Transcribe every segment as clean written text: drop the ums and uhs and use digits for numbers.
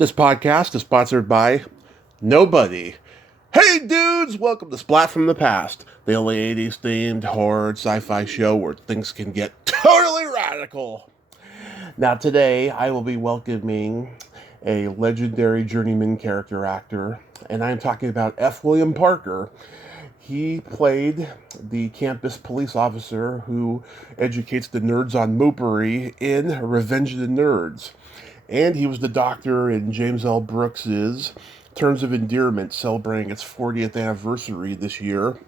This podcast is sponsored by nobody. Hey dudes, welcome to Splat from the Past, the only 80s themed horror sci-fi show where things can get totally radical. Now today I will be welcoming a legendary journeyman character actor, and I am talking about F. William Parker. He played the campus police officer who educates the nerds on mopery in Revenge of the Nerds. And he was the doctor in James L. Brooks's Terms of Endearment, celebrating its 40th anniversary this year.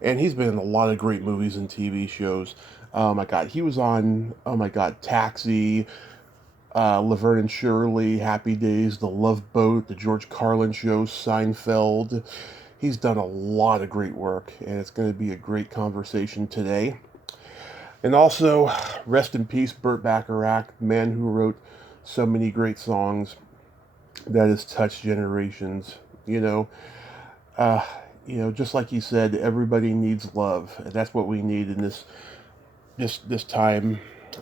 And he's been in a lot of great movies and TV shows. Oh my God, he was on, Taxi, Laverne Shirley, Happy Days, The Love Boat, The George Carlin Show, Seinfeld. He's done a lot of great work, and it's going to be a great conversation today. And also, rest in peace, Burt Bacharach, the man who wrote so many great songs that has touched generations. Just like he said, everybody needs love, and that's what we need in this time.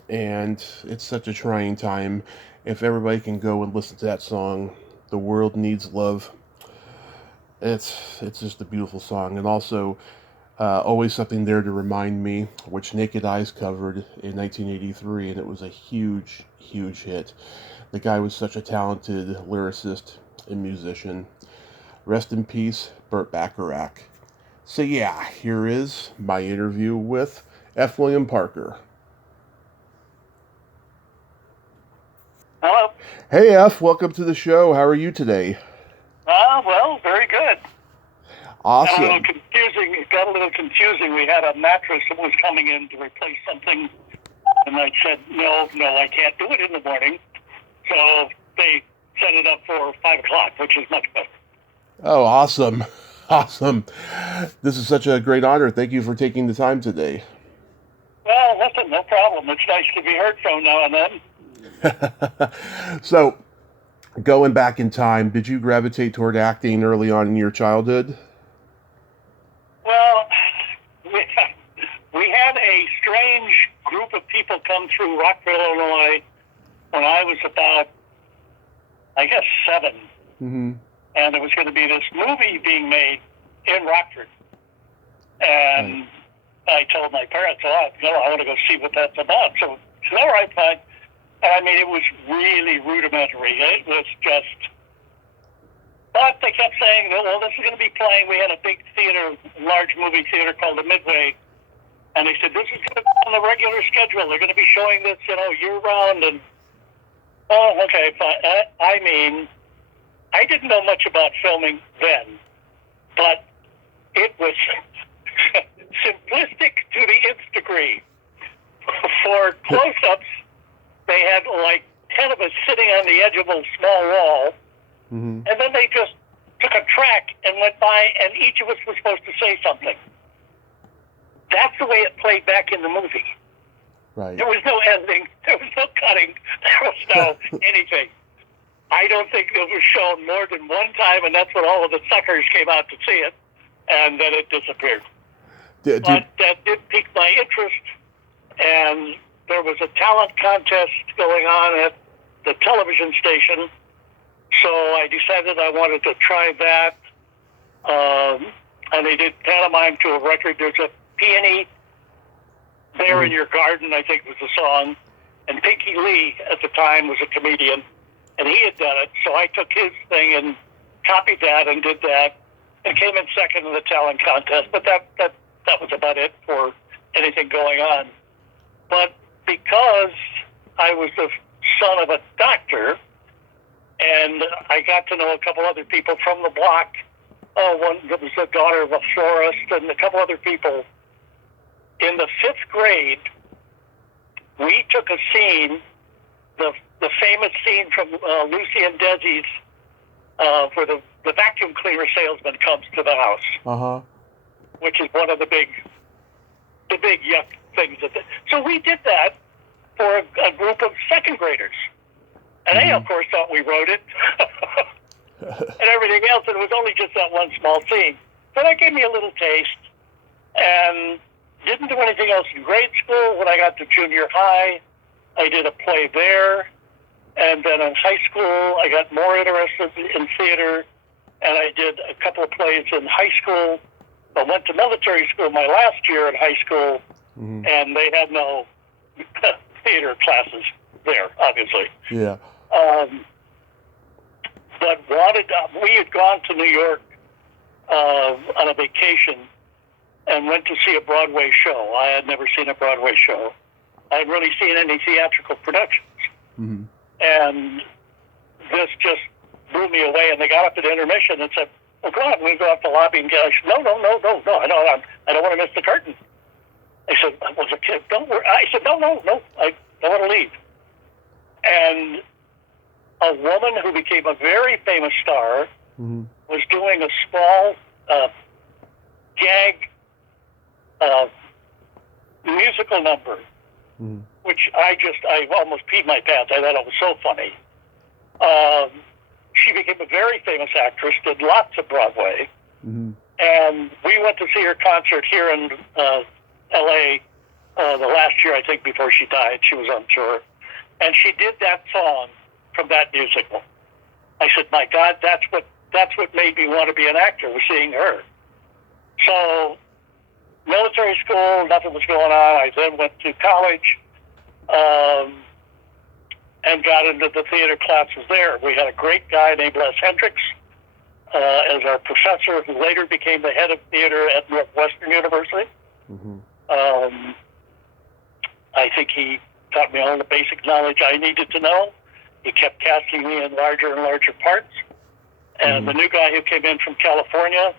And it's such a trying time. If everybody can go and listen to that song, "The World Needs Love," it's just a beautiful song. And also, Always Something There to Remind Me, which Naked Eyes covered in 1983, and it was a huge hit. The guy was such a talented lyricist and musician. Rest in peace, Burt Bacharach. So yeah, here is my interview with F. William Parker. Hello. Hey F, welcome to the show. How are you today? Well, very good. Awesome. It got a little confusing. We had a mattress that was coming in to replace something, and I said, no, I can't do it in the morning. So they set it up for 5 o'clock, which is much better. Oh, awesome. Awesome. This is such a great honor. Thank you for taking the time today. Well, listen, no problem. It's nice to be heard from now and then. So, going back in time, did you gravitate toward acting early on in your childhood? Well, we had a strange group of people come through Rockville, Illinois, when I was about, 7. Mm-hmm. And there was going to be this movie being made in Rockford. And I told my parents, I want to go see what that's about. So I said, all right, fine. And it was really rudimentary. It was just, but they kept saying, well, this is going to be playing. We had a big theater, large movie theater called the Midway. And they said, this is going to be on the regular schedule. They're going to be showing this, year round. And, oh, okay, fine. I didn't know much about filming then, but it was simplistic to the nth degree. For close-ups, they had 10 of us sitting on the edge of a small wall, mm-hmm. and then they just took a track and went by, and each of us was supposed to say something. That's the way it played back in the movie. Right. There was no editing. There was no cutting. There was no anything. I don't think it was shown more than one time, and that's when all of the suckers came out to see it, and then it disappeared. But that did pique my interest, and there was a talent contest going on at the television station, so I decided I wanted to try that, and they did pantomime to a record. There's a peony there in your garden, I think was the song, and Pinky Lee at the time was a comedian, and he had done it, so I took his thing and copied that and did that, and came in second in the talent contest, but that was about it for anything going on. But because I was the son of a doctor, and I got to know a couple other people from the block, one that was the daughter of a florist, and a couple other people, in the 5th grade, we took a scene, the famous scene from Lucy and Desi's, where the vacuum cleaner salesman comes to the house. Uh-huh. Which is one of the big yuck things. So we did that for a group of 2nd graders. And they, of course, thought we wrote it and everything else, and it was only just that one small scene. So that gave me a little taste, and didn't do anything else in grade school. When I got to junior high, I did a play there, And then in high school, I got more interested in theater, and I did a couple of plays in high school. I went to military school my last year in high school, and they had no theater classes there, obviously. Yeah. But we had gone to New York on a vacation and went to see a Broadway show. I had never seen a Broadway show. I hadn't really seen any theatrical productions. Mm-hmm. And this just blew me away. And they got up at intermission and said, "Oh, go on, we go out to the lobby and get." I said, No. I don't want to miss the curtain. I said, "I was a kid. Don't worry." I said, No. I don't want to leave. And a woman who became a very famous star was doing a small gag musical number, which I almost peed my pants. I thought it was so funny. She became a very famous actress, did lots of Broadway, and we went to see her concert here in L.A. The last year, I think, before she died. She was on tour, and she did that song from that musical. I said, "My God, that's what made me want to be an actor, was seeing her." So, military school, nothing was going on. I then went to college and got into the theater classes there. We had a great guy named Les Hendricks as our professor, who later became the head of theater at Northwestern University. I think he taught me all the basic knowledge I needed to know. He kept casting me in larger and larger parts. And the new guy who came in from California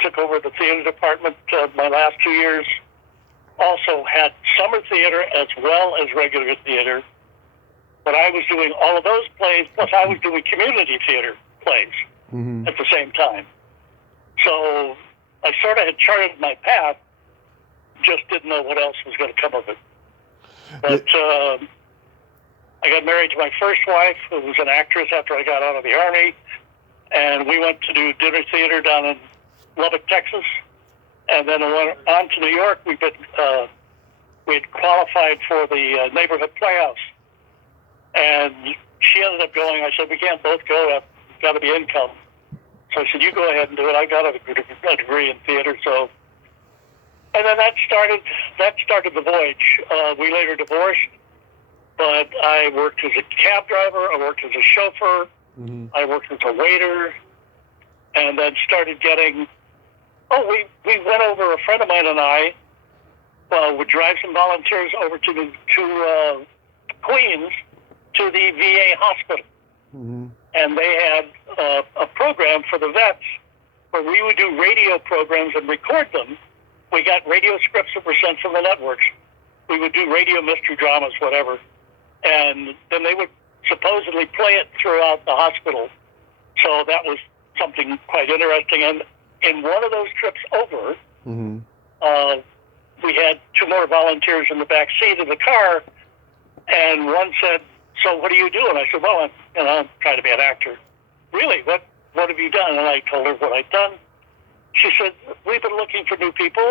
took over the theater department my last 2 years, also had summer theater as well as regular theater. But I was doing all of those plays, plus I was doing community theater plays at the same time. So I sort of had charted my path, just didn't know what else was going to come of it. But I got married to my first wife, who was an actress after I got out of the Army, and we went to do dinner theater down in Lubbock, Texas, and then I went on to New York. We had qualified for the neighborhood playhouse, and she ended up going. I said, "We can't both go. I've got to be income." So I said, "You go ahead and do it." I got a degree in theater, so. And then that started the voyage. We later divorced, but I worked as a cab driver. I worked as a chauffeur. I worked as a waiter, and then started getting. We went over. A friend of mine and I would drive some volunteers over to Queens to the VA hospital, and they had a program for the vets where we would do radio programs and record them. We got radio scripts that were sent from the networks. We would do radio mystery dramas, whatever. And then they would supposedly play it throughout the hospital. So that was something quite interesting. And in one of those trips over, we had two more volunteers in the back seat of the car. And one said, "So what do you do?" And I said, "Well, I'm trying to be an actor." "Really? What have you done?" And I told her what I'd done. She said, "We've been looking for new people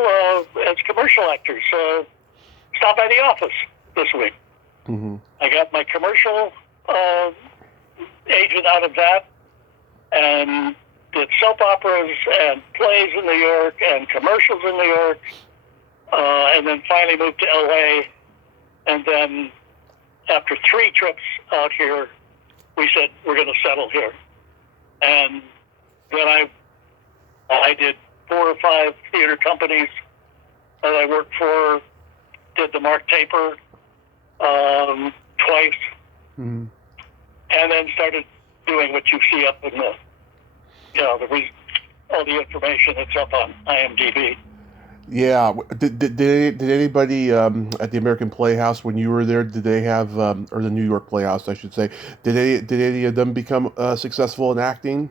as commercial actors. So stop by the office this week." I got my commercial agent out of that and did soap operas and plays in New York and commercials in New York, and then finally moved to L.A. And then after 3 trips out here, we said, we're going to settle here. And then I did 4 or 5 theater companies that I worked for, did the Mark Taper twice, and then started doing what you see up in all the information that's up on IMDb. Yeah. Did anybody at the American Playhouse, when you were there, did they have, or the New York Playhouse, I should say, did any of them become successful in acting?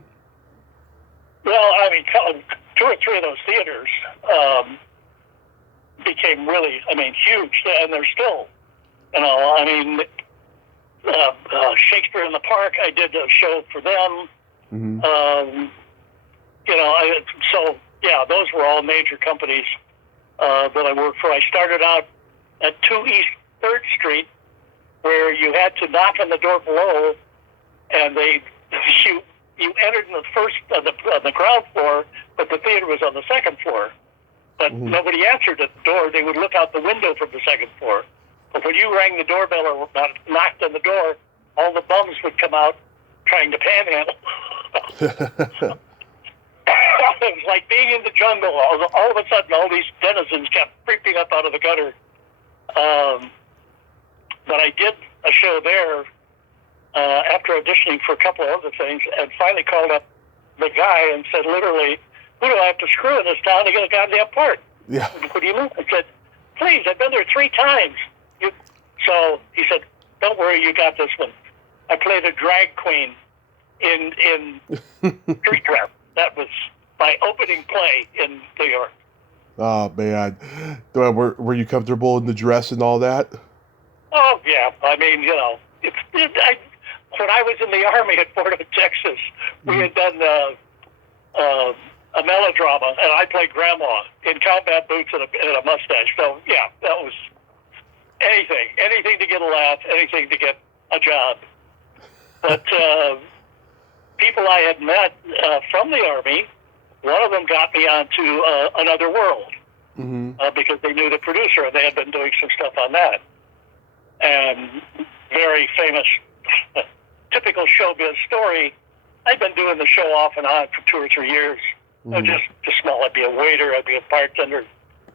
Well, I mean, 2 or 3 of those theaters became really, huge, and they're still, Shakespeare in the Park, I did a show for them. So yeah, those were all major companies that I worked for. I started out at 2 East 3rd Street where you had to knock on the door below, and you entered in the first on the ground floor, but the theater was on the second floor. But nobody answered at the door. They would look out the window from the second floor. But when you rang the doorbell or knocked on the door, all the bums would come out trying to panhandle. It was like being in the jungle. All of a sudden, all these denizens kept creeping up out of the gutter. But I did a show there after auditioning for a couple of other things, and finally called up the guy and said, literally, who do I have to screw in this town to get a goddamn part? Yeah. What do you mean? I said, please, I've been there 3 times. So he said, don't worry, you got this one. I played a drag queen in Street Trap. That was my opening play in New York. Oh, man. Were you comfortable in the dress and all that? Oh, yeah. I mean, you know, when I was in the Army at Fort Hood, Texas, we had done a melodrama, and I played Grandma in combat boots and a mustache. So, yeah, that was anything to get a laugh, anything to get a job. But people I had met from the Army, one of them got me onto Another World because they knew the producer, and they had been doing some stuff on that. And very famous, typical showbiz story. I'd been doing the show off and on for 2 or 3 years. Just small. I'd be a waiter, I'd be a bartender,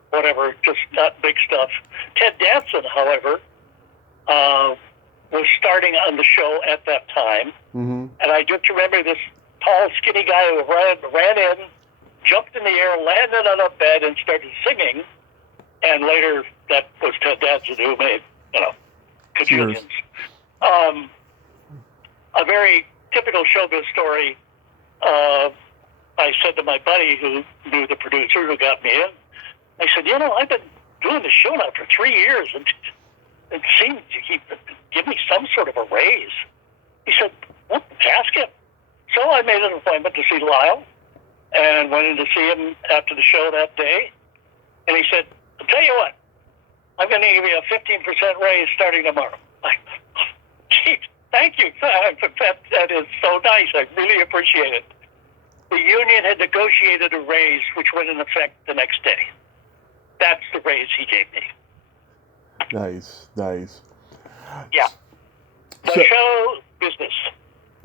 whatever, just not big stuff. Ted Danson, however, was starting on the show at that time. And I just remember this tall, skinny guy who ran in, jumped in the air, landed on a bed, and started singing. And later, that was Ted Danson who made, Cajillions. A very typical showbiz story. I said to my buddy who knew the producer who got me in, I said, I've been doing the show now for 3 years, and it seems he give me some sort of a raise. He said, well, ask him. So I made an appointment to see Lyle and went in to see him after the show that day. And he said, I'll tell you what, I'm going to give you a 15% raise starting tomorrow. Gee, thank you. That is so nice. I really appreciate it. The union had negotiated a raise which went in effect the next day. That's the raise he gave me. Nice. Yeah. The show business.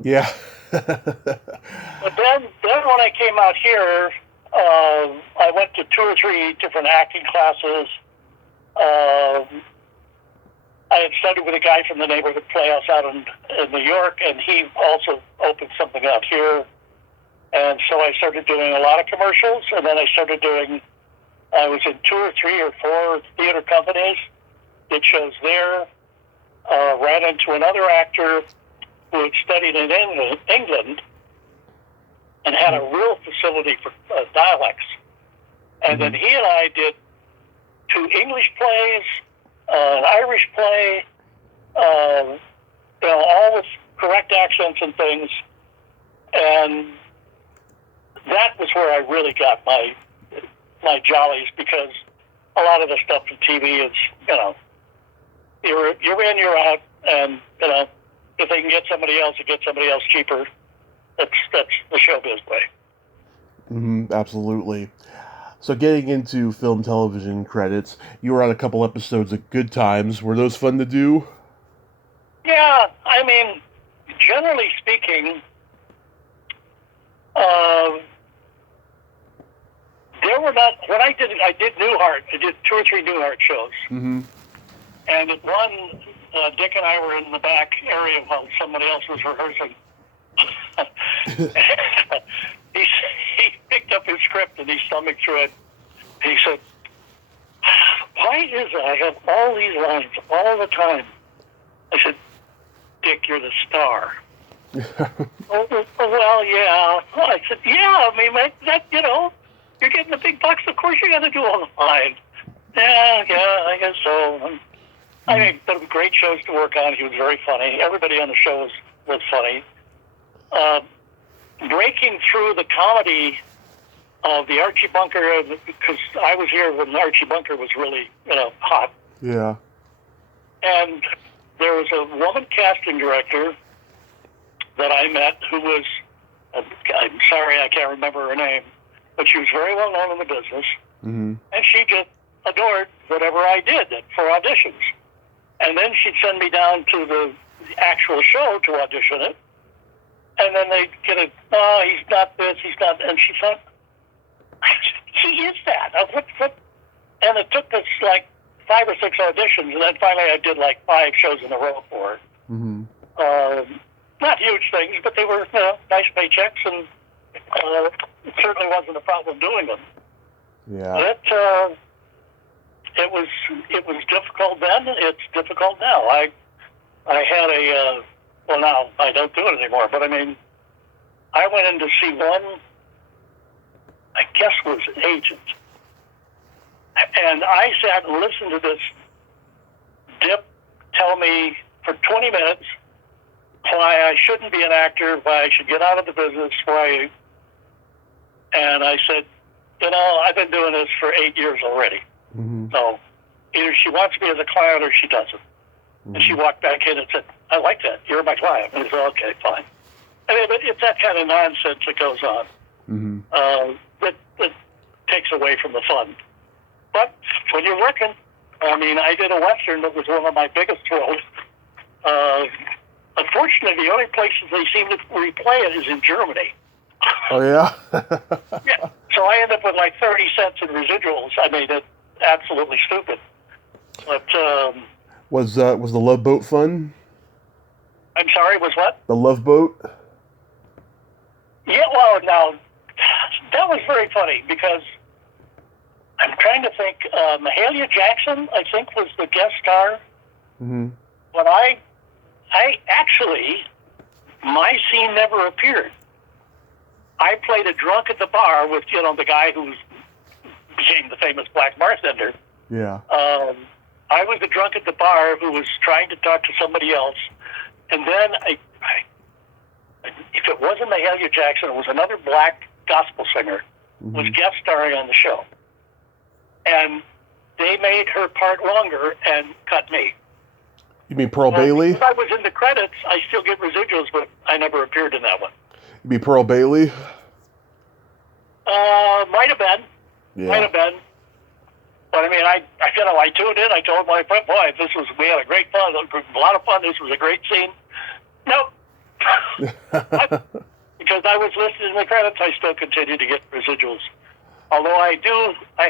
Yeah. But then when I came out here, I went to 2 or 3 different acting classes. I had studied with a guy from the neighborhood playhouse out in New York, and he also opened something out here. And so I started doing a lot of commercials, and then I was in 2 or 3 or 4 theater companies, did shows there, ran into another actor who had studied in England and had a real facility for dialects. And then he and I did 2 English plays, an Irish play, all with correct accents and things. And that was where I really got my jollies, because a lot of the stuff from TV is, you're in, you're out, and if they can get somebody else, it gets somebody else cheaper. That's the showbiz way. Absolutely. So getting into film, television credits, you were on a couple episodes of Good Times. Were those fun to do? Yeah, I mean, generally speaking, there were not. When I did Newhart. I did 2 or 3 Newhart shows. And at one, Dick and I were in the back area while somebody else was rehearsing. He picked up his script and he stomached through it. And he said, "Why is it I have all these lines all the time?" I said, "Dick, you're the star." Well, yeah. I said, "Yeah, I mean, that you're getting the big bucks. Of course, you got to do all the lines." Yeah, I guess so. I mean, there were great shows to work on. He was very funny. Everybody on the show was funny. Breaking through the comedy of the Archie Bunker, because I was here when Archie Bunker was really, hot. Yeah. And there was a woman casting director that I met who was, I'm sorry I can't remember her name, but she was very well known in the business, and she just adored whatever I did for auditions. And then she'd send me down to the actual show to audition it, and then they'd get a, oh, he's not this, he's not, and she thought, he is that. What? And it took us like 5 or 6 auditions, and then finally I did like 5 shows in a row for her. Not huge things, but they were, nice paychecks, and it certainly wasn't a problem doing them. Yeah. But it was difficult then. It's difficult now. I had a well, now I don't do it anymore. But I mean, I went in to see one. I guess was an agent, and I sat and listened to this dip tell me for 20 minutes why I shouldn't be an actor, why I should get out of the business, why. And I said, I've been doing this for 8 years already. So either she wants me as a client or she doesn't. And she walked back in and said, I like that. You're my client. And I said, okay, fine. I mean, but it's that kind of nonsense that goes on that takes away from the fun. But when you're working, I mean, I did a Western that was one of my biggest thrills. Unfortunately, the only places they seem to replay it is in Germany. Oh, yeah? Yeah. So I end up with like 30 cents in residuals. I made it absolutely stupid. But Was the Love Boat fun? I'm sorry, was what? The Love Boat? Yeah, well, now, that was very funny because I'm trying to think. Mahalia Jackson, I think, was the guest star. But I actually, my scene never appeared. I played a drunk at the bar with, the guy who became the famous Black bartender. Yeah. I was the drunk at the bar who was trying to talk to somebody else. And then if it wasn't Mahalia Jackson, it was another black gospel singer was guest starring on the show. And they made her part longer and cut me. You mean Pearl Bailey? If I was in the credits, I still get residuals, but I never appeared in that one. You mean Pearl Bailey? Might have been. Yeah. Might have been. But I mean, I tuned in. I told my friend, boy, we had a great fun, a lot of fun. This was a great scene. Nope. Because I was listed in the credits, I still continue to get residuals. Although I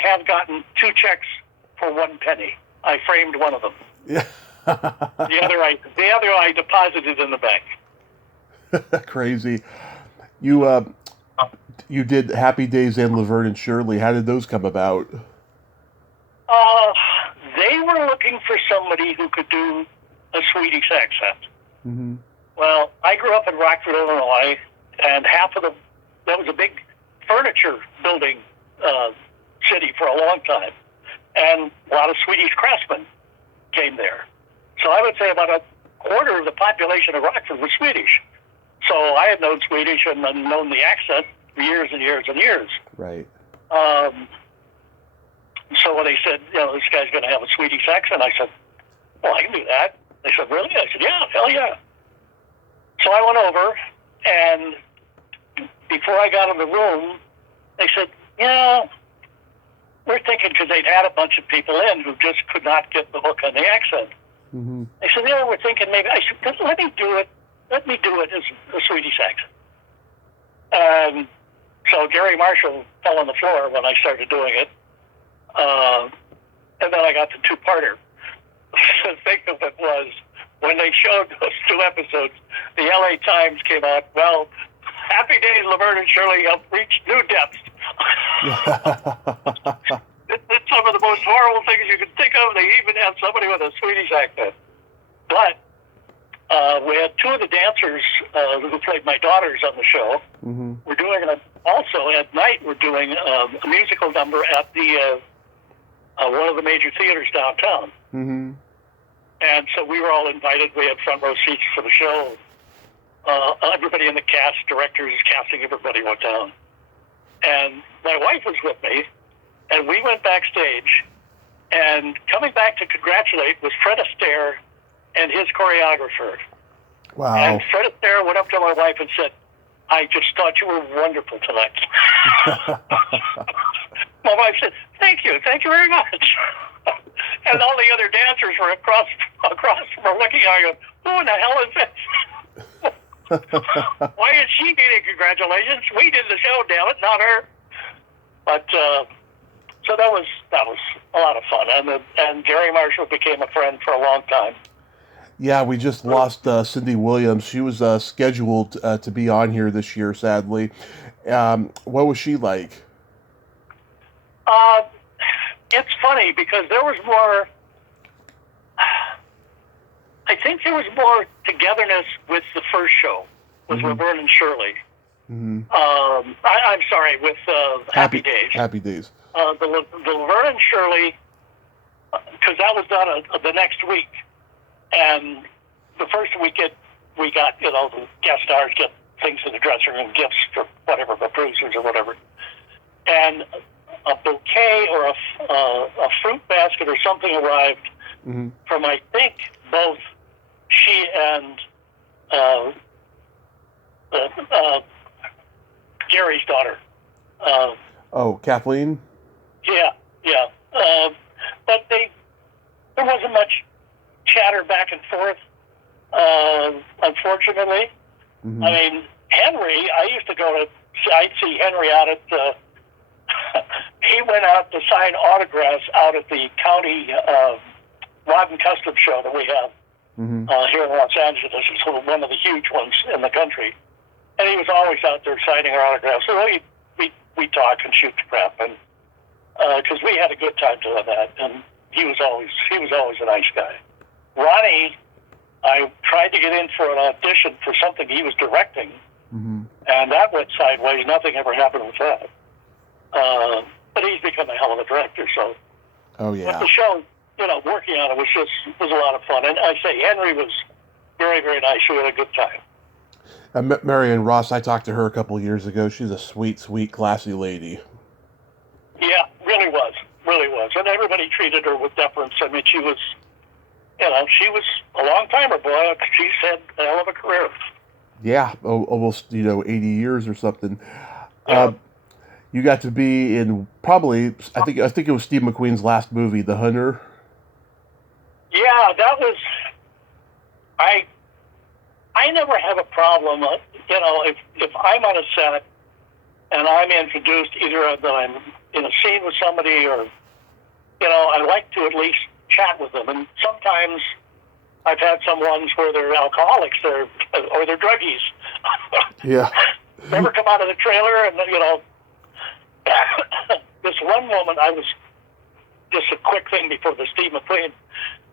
have gotten 2 checks for 1 penny. I framed one of them. Yeah. The other I deposited in the bank. Crazy. You did Happy Days and Laverne and Shirley. How did those come about? They were looking for somebody who could do a Swedish accent. Well, I grew up in Rockford, Illinois, and that was a big furniture building city for a long time, and a lot of Swedish craftsmen came there. So I would say about a quarter of the population of Rockford was Swedish. So I had known Swedish and known the accent for years and years and years. Right. So when they said, this guy's going to have a Swedish accent, I said, well, I can do that. They said, really? I said, yeah, hell yeah. So I went over, and before I got in the room, they said, we're thinking, because they'd had a bunch of people in who just could not get the hook on the accent. They said, we're thinking maybe. I said, let me do it. Let me do it as a Swedish accent. So Gary Marshall fell on the floor when I started doing it. And then I got the 2-parter. The thing of it was, when they showed those 2 episodes, the LA Times came out, well, Happy Days, Laverne and Shirley have reached new depths. It's some of the most horrible things you can think of. They even had somebody with a Swedish accent. But we had 2 of the dancers who played my daughters on the show. We're doing also at night. We're doing a musical number at the one of the major theaters downtown. And so we were all invited. We had front row seats for the show. Everybody in the cast, directors, casting, everybody went down. And my wife was with me, and we went backstage. And coming back to congratulate was Fred Astaire and his choreographer. Wow. And Fred Astaire went up to my wife and said, "I just thought you were wonderful tonight." My wife said, thank you very much." And all the other dancers were across were looking at her, "Who in the hell is this?" "Why is she getting congratulations? We did the show, damn it, not her." But so that was a lot of fun, and Jerry Marshall became a friend for a long time. Yeah, we just lost Cindy Williams. She was scheduled to be on here this year, sadly. What was she like? It's funny because there was more. I think there was more togetherness with the first show, with Laverne and Shirley. Mm-hmm. I'm sorry, with Happy Days. Happy Days. The Laverne and Shirley, because that was done the next week, and the first week we got the guest stars get things in the dressing room, gifts for whatever, the producers or whatever, and a bouquet or a fruit basket or something arrived from, I think, both she and Gary's daughter. Kathleen? Yeah. But there wasn't much chatter back and forth, unfortunately. Mm-hmm. I mean, Henry, I'd see Henry out at he went out to sign autographs out at the county Rod and Custom show that we have here in Los Angeles. It's one of the huge ones in the country. And he was always out there signing our autographs. So we talk and shoot the crap, and because we had a good time doing that. And he was always a nice guy. Ronnie, I tried to get in for an audition for something he was directing, and that went sideways. Nothing ever happened with that. But he's become a hell of a director. So, oh yeah, but the show, working on it was a lot of fun. And I say Henry was very, very nice. We had a good time. Marion Ross, I talked to her a couple years ago. She's a sweet, classy lady. Yeah, really was, and everybody treated her with deference. I mean, she was a long timer, boy. She's had a hell of a career. Yeah, almost 80 years or something. Yeah. You got to be in probably, I think it was Steve McQueen's last movie, The Hunter. Yeah, that was. I never have a problem. If I'm on a set and I'm introduced, either that I'm in a scene with somebody or, I like to at least chat with them. And sometimes I've had some ones where they're alcoholics, or they're druggies. Yeah. Never come out of the trailer, and this one woman, I was just a quick thing before the Steve McQueen.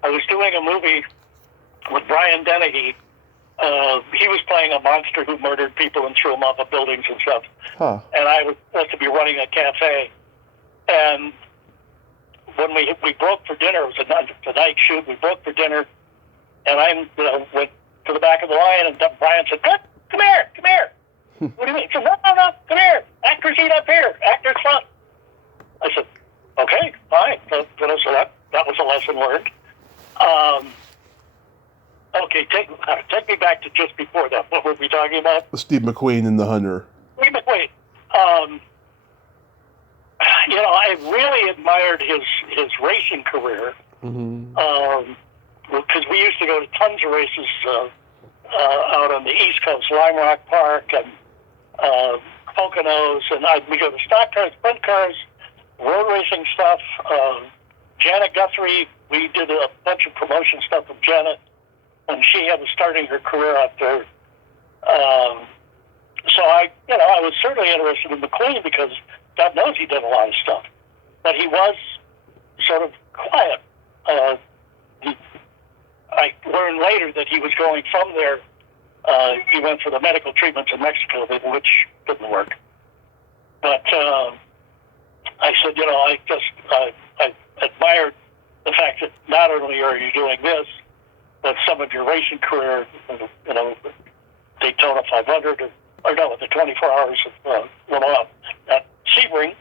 I was doing a movie with Brian Dennehy. He was playing a monster who murdered people and threw them off of buildings and stuff. Huh. And I was supposed to be running a cafe. And when we broke for dinner, it was a night shoot. We broke for dinner, and I went to the back of the line, and Brian said, "Come here." What do you mean? He said, no, come here. Actors eat up here. Actors front. I said, okay, fine. So that was a lesson learned. Okay, take me back to just before that. What were we talking about? Steve McQueen in The Hunter. Steve McQueen. I really admired his racing career. Because we used to go to tons of races out on the East Coast, Lime Rock Park and Poconos, and we go to stock cars, sprint cars, road racing stuff. Janet Guthrie, we did a bunch of promotion stuff with Janet when she was starting her career out there. So I was certainly interested in McQueen because God knows he did a lot of stuff, but he was sort of quiet. I learned later that he was going from there. He went for the medical treatments in Mexico, which didn't work. But I said, I admired the fact that not only are you doing this, but some of your racing career, Daytona 500, the 24 hours of Le Mans at Sebring.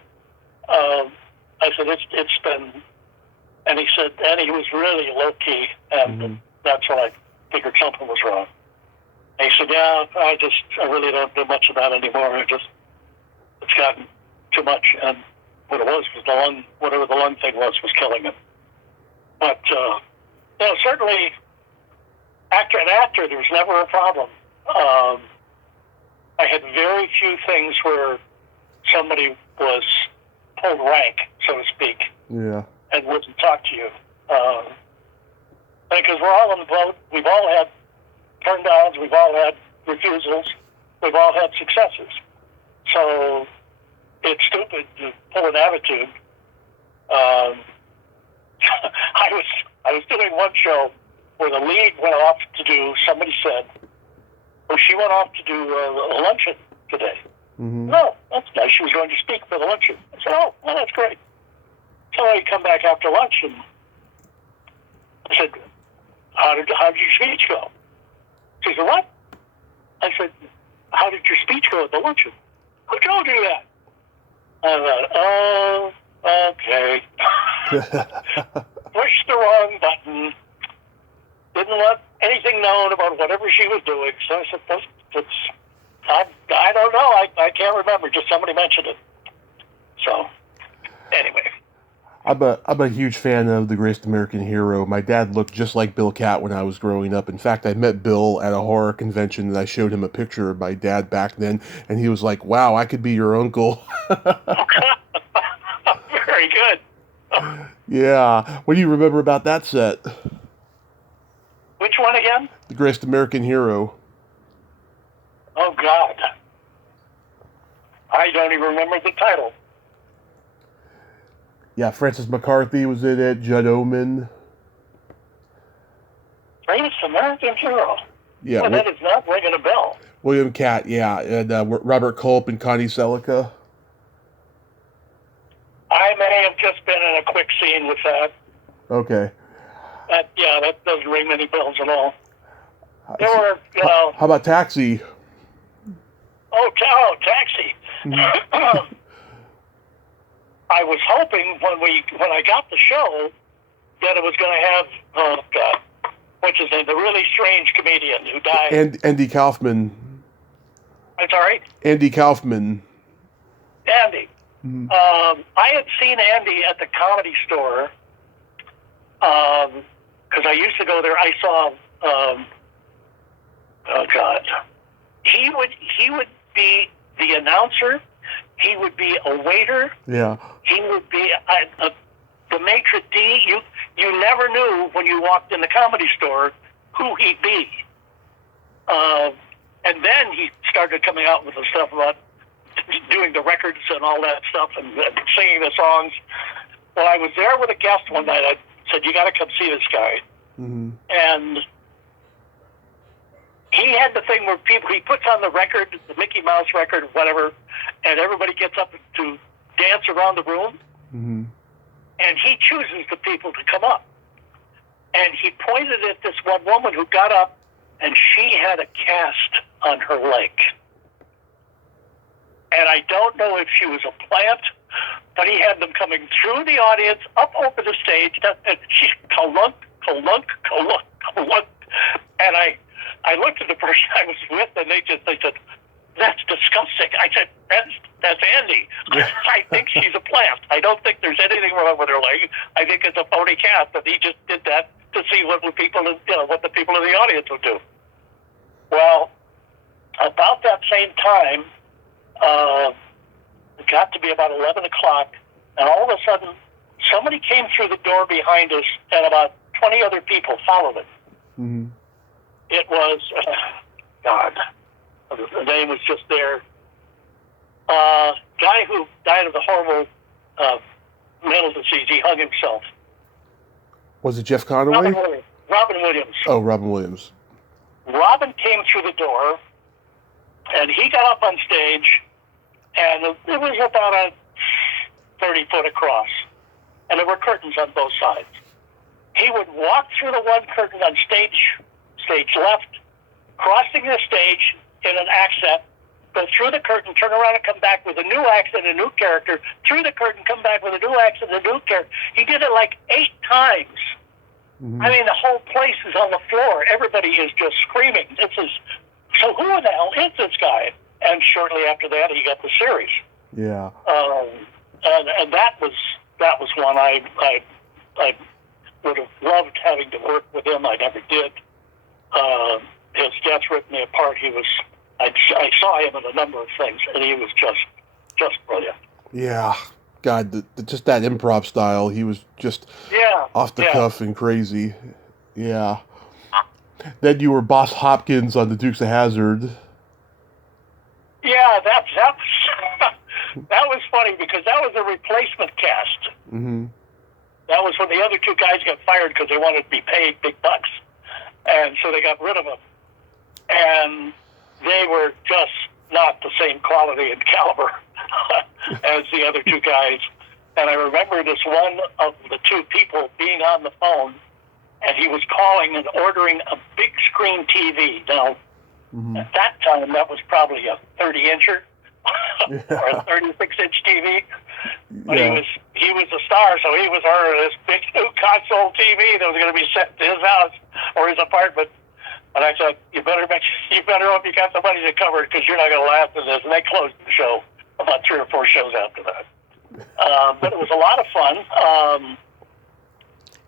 I said, it's been, and he said, and he was really low key, and that's when I figured something was wrong. And he said, yeah, I really don't do much of that anymore. It's gotten too much. And what it was the lung, whatever the lung thing was killing him. But, certainly, actor and actor, there was never a problem. I had very few things where somebody was pulled rank, so to speak, and wouldn't talk to you. Because we're all in the boat. We've all had turn downs. We've all had refusals. We've all had successes. So it's stupid to pull an attitude. I was doing one show where the lead went off to do, somebody said, well, she went off to do a luncheon today. Mm-hmm. No, that's nice. She was going to speak for the luncheon. I said, oh, well, that's great. So I come back after lunch and I said, how did your speech go? She said, what? I said, how did your speech go at the luncheon? Who told you that? I thought, oh, okay. Pushed the wrong button. Didn't let anything known about whatever she was doing. So I said, I don't know. I can't remember. Just somebody mentioned it. So, anyway. I'm a huge fan of The Greatest American Hero. My dad looked just like Bill Catt when I was growing up. In fact, I met Bill at a horror convention, and I showed him a picture of my dad back then, and he was like, wow, I could be your uncle. Very good. Yeah. What do you remember about that set? Which one again? The Greatest American Hero. Oh, God. I don't even remember the title. Yeah, Francis McCarthy was in it, Judd Oman. Greatest American Hero? Yeah. Well, that is not ringing a bell. William Catt, yeah. And Robert Culp and Connie Selica. I may have just been in a quick scene with that. Okay. That doesn't ring many bells at all. There were, How about Taxi? Taxi. Mm-hmm. I was hoping when I got the show that it was going to have, what's his name, the really strange comedian who died. And Andy Kaufman. I'm sorry? Andy Kaufman. Andy. Mm-hmm. I had seen Andy at the Comedy Store because I used to go there. I saw, he would be the announcer. He would be a waiter. Yeah. He would be the maitre d'. You never knew when you walked in the Comedy Store who he'd be. And then he started coming out with the stuff about doing the records and all that stuff and singing the songs. Well, I was there with a guest one night. I said, you got to come see this guy. Mm-hmm. And he had the thing where he puts on the record, the Mickey Mouse record, whatever, and everybody gets up to dance around the room. Mm-hmm. And he chooses the people to come up. And he pointed at this one woman who got up, and she had a cast on her leg. And I don't know if she was a plant, but he had them coming through the audience, up over the stage, and she's kalunk, kalunk, kalunk, kalunk. And I looked at the person I was with, and they said, that's disgusting. I said, that's Andy. I think she's a plant. I don't think there's anything wrong with her leg. I think it's a phony cast, but he just did that to see what the people in the audience would do. Well, about that same time, it got to be about 11 o'clock, and all of a sudden, somebody came through the door behind us, and about 20 other people followed it. Mm-hmm. It was, God, the name was just there. Guy who died of a horrible mental disease. He hung himself. Was it Jeff Conaway? Robin Williams. Oh, Robin Williams. Robin came through the door, and he got up on stage, and it was about a 30-foot across, and there were curtains on both sides. He would walk through the one curtain on stage left, crossing the stage in an accent, go through the curtain, turn around and come back with a new accent, a new character, through the curtain, come back with a new accent, a new character. He did it like 8 times. I mean, the whole place is on the floor. Everybody is just screaming. So who the hell is this guy? And shortly after that, he got the series. Yeah. And that was one I would have loved having to work with him. I never did. His death ripped me apart. I saw him in a number of things, and he was just brilliant. Yeah. God, just that improv style. He was just off the cuff and crazy. Yeah. Then you were Boss Hopkins on the Dukes of Hazzard. Yeah, that was funny because that was a replacement cast. Mm-hmm. That was when the other two guys got fired because they wanted to be paid big bucks, and so they got rid of them. And they were just not the same quality and caliber as the other two guys. And I remember this one of the two people being on the phone, and he was calling and ordering a big screen TV. Now, at that time, that was probably a 30-incher or a 36-inch TV. But he was a star, so he was ordering this big new console TV that was going to be sent to his house or his apartment. And I said, you better hope you got the money to cover it because you're not going to last in this. And they closed the show about 3 or 4 shows after that. But it was a lot of fun.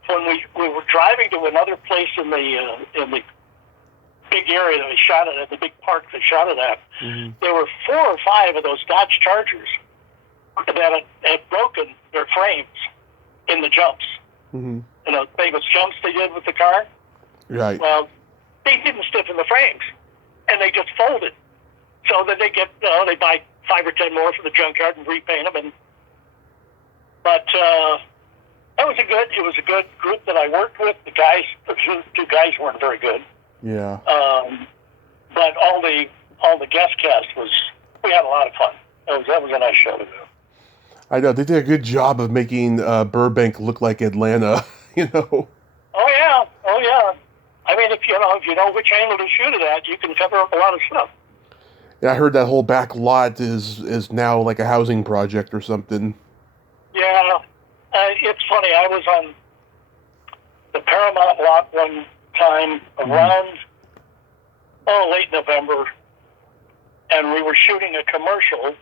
When we were driving to another place in the big area that they shot it at, the big park they shot it at, there were 4 or 5 of those Dodge Chargers that had broken their frames in the jumps. You know, famous jumps they did with the car. Right. Well, they didn't stiffen the frames, and they just folded. So then they buy 5 or 10 more from the junkyard and repaint them. But it was a good group that I worked with. The two guys weren't very good. Yeah. But all the guest cast we had a lot of fun. That was a nice show to do. I know they did a good job of making Burbank look like Atlanta. You know. Oh yeah. I mean, if you know which angle to shoot it at, you can cover up a lot of stuff. Yeah, I heard that whole back lot is now like a housing project or something. Yeah, it's funny. I was on the Paramount lot one time around late November, and we were shooting a commercial,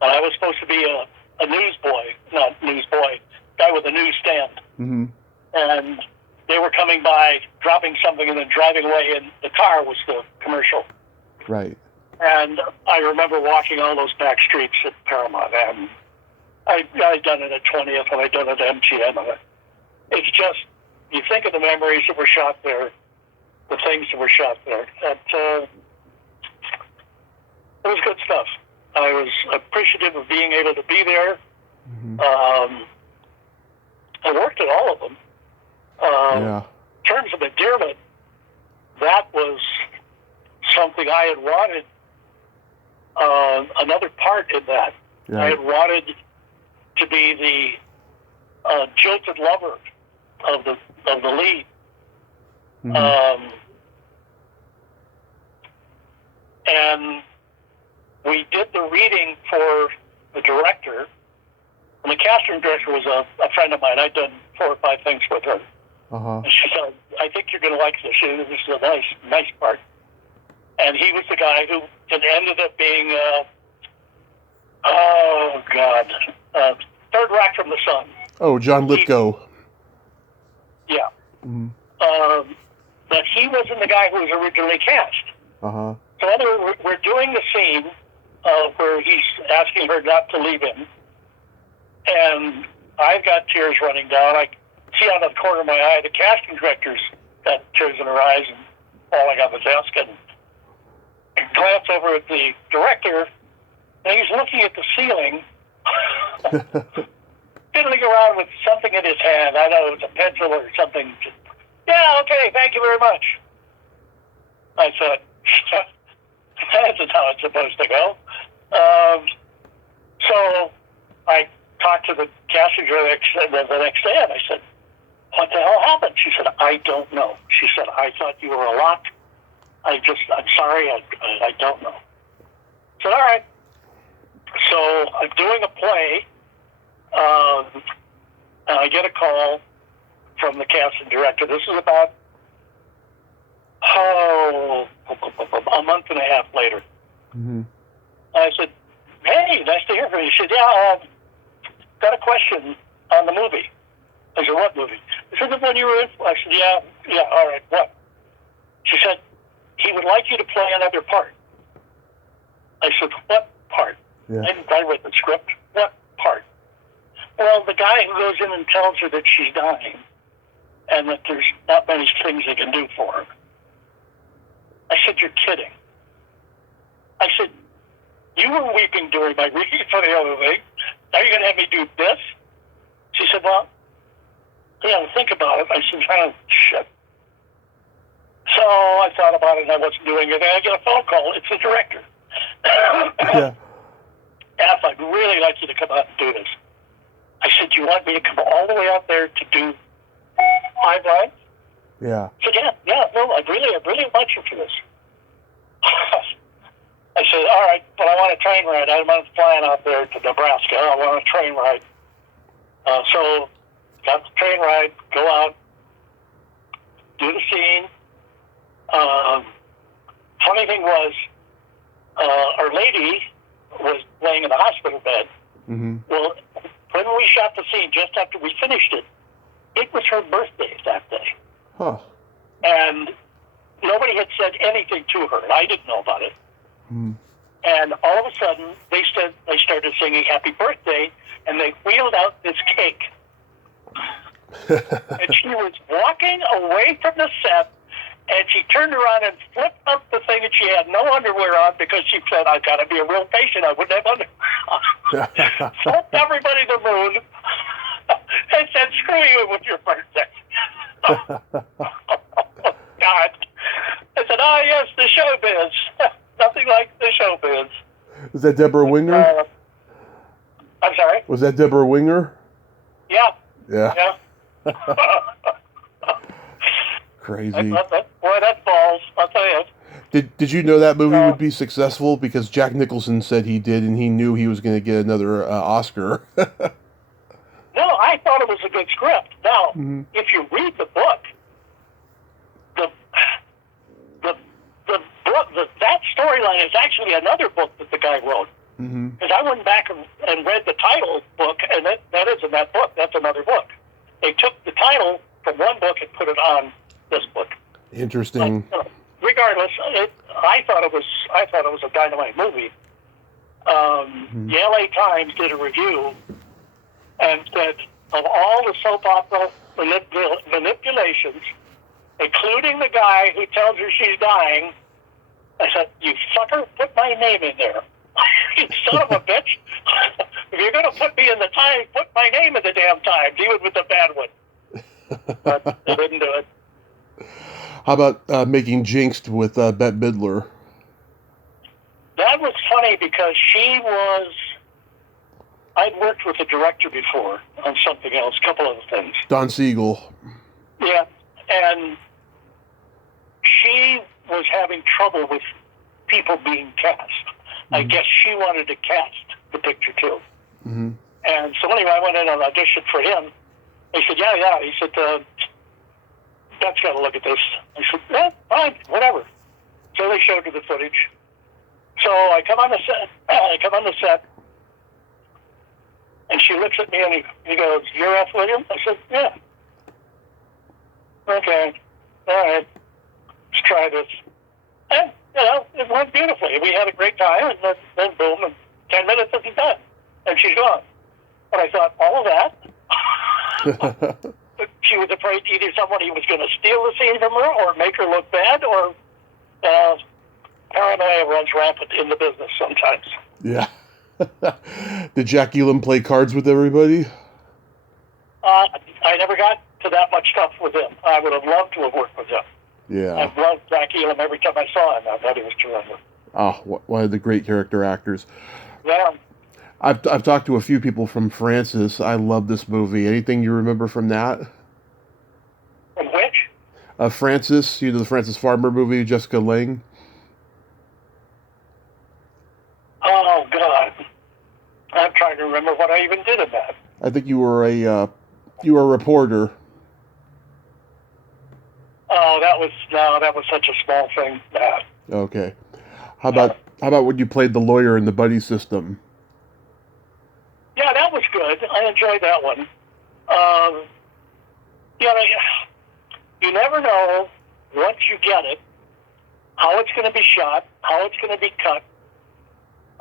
and I was supposed to be a guy with a newsstand. And they were coming by, dropping something, and then driving away, and the car was the commercial. Right. And I remember walking all those back streets at Paramount, and I'd done it at 20th, and I'd done it at MGM. And it's just, you think of the memories that were shot there, the things that were shot there. It was good stuff. I was appreciative of being able to be there. I worked at all of them. In terms of Endearment, that was something I had wanted. Another part in that, I had wanted to be the jilted lover of the lead. And we did the reading for the director, and the casting director was a friend of mine. I'd done 4 or 5 things with her. And she said, I think you're going to like this. This is a nice part. And he was the guy who ended up being, Third Rack from the Sun. Oh, John Lithgow. Yeah. But he wasn't the guy who was originally cast. So we're doing the scene where he's asking her not to leave him. And I've got tears running down. I see out of the corner of my eye, the casting director's got tears in her eyes and falling on the desk, and glance over at the director, and he's looking at the ceiling, fiddling around with something in his hand. I know it was a pencil or something. Yeah, okay, thank you very much. I said, that's how it's supposed to go. So I talked to the casting director the next day, and I said, what the hell happened? She said, I don't know. She said, I thought you were a lot. I'm sorry, I don't know. I said, all right. So I'm doing a play, and I get a call from the casting director. This is about, a month and a half later. Mm-hmm. I said, hey, nice to hear from you. She said, yeah, got a question on the movie. I said, what movie? She said, the one you were in. I said, yeah, all right, what? She said, he would like you to play another part. I said, what part? Yeah. I read the script. What part? Well, the guy who goes in and tells her that she's dying and that there's not many things they can do for her. I said, you're kidding. I said, you were weeping during my reading for the other thing. Now you're going to have me do this? She said, well, yeah, think about it. I said, oh, shit. So I thought about it, and I wasn't doing it. And I get a phone call. It's the director. Yeah. F, I'd really like you to come out and do this. I said, do you want me to come all the way out there to do 5 lines? Yeah. I said, yeah, no, I really want you for this. I said, all right, but I want a train ride. I'm not flying out there to Nebraska. I want a train ride. So got the train ride, go out, do the scene. Funny thing was, Our Lady was laying in the hospital bed. Mm-hmm. Well, when we shot the scene, just after we finished it, it was her birthday that day. Huh. And nobody had said anything to her, and I didn't know about it. Mm. And all of a sudden, they started singing Happy Birthday, and they wheeled out this cake. And she was walking away from the set, and she turned around and flipped up the thing, and she had no underwear on because she said, I've got to be a real patient. I wouldn't have underwear. Flipped everybody to the moon and said, screw you with your birthday. Oh, God. I said, oh, yes, the showbiz. Nothing like the showbiz. Was that Deborah Winger? I'm sorry? Was that Deborah Winger? Yeah. Yeah. Yeah. Crazy. Boy, that's balls. I'll tell you. Did you know that movie would be successful? Because Jack Nicholson said he did, and he knew he was going to get another Oscar. No, I thought it was a good script. Now, if you read the book, that storyline is actually another book that the guy wrote. Because I went back and read the title book, and that isn't that book. That's another book. They took the title from one book and put it on this book. Interesting. But, regardless, I thought it was a dynamite movie. The LA Times did a review and said of all the soap opera manipulations, including the guy who tells her she's dying, I said, you fucker, put my name in there. You son of a bitch. If you're going to put me in the Times, put my name in the damn Times, even with the bad one. But they didn't do it. How about making Jinxed with Bette Midler? That was funny because I'd worked with a director before on something else, a couple other things. Don Siegel. Yeah, and she was having trouble with people being cast. I guess she wanted to cast the picture too. And so anyway, I went in and auditioned for him. He said, yeah. He said, Bet's got to look at this. I said, yeah, fine, whatever. So they showed her the footage. So I come on the set, and she looks at me and he goes, you're F. Williams? I said, yeah. Okay, all right, let's try this. And, it went beautifully. We had a great time, and then boom, in 10 minutes it's done. And she's gone. But I thought, all of that? She was afraid either somebody was going to steal the scene from her or make her look bad, or paranoia runs rampant in the business sometimes. Yeah. Did Jack Elam play cards with everybody? I never got to that much stuff with him. I would have loved to have worked with him. Yeah. I've loved Jack Elam every time I saw him. I thought he was terrific. Oh, one of the great character actors. Yeah. I've talked to a few people from Francis. I love this movie. Anything you remember from that? From which? Francis, the Francis Farmer movie, Jessica Lange. Oh, God. I'm trying to remember what I even did in that. I think you were a reporter. that was such a small thing. Nah. Okay. How about when you played the lawyer in the buddy system? Yeah, that was good. I enjoyed that one. You never know once you get it how it's going to be shot, how it's going to be cut,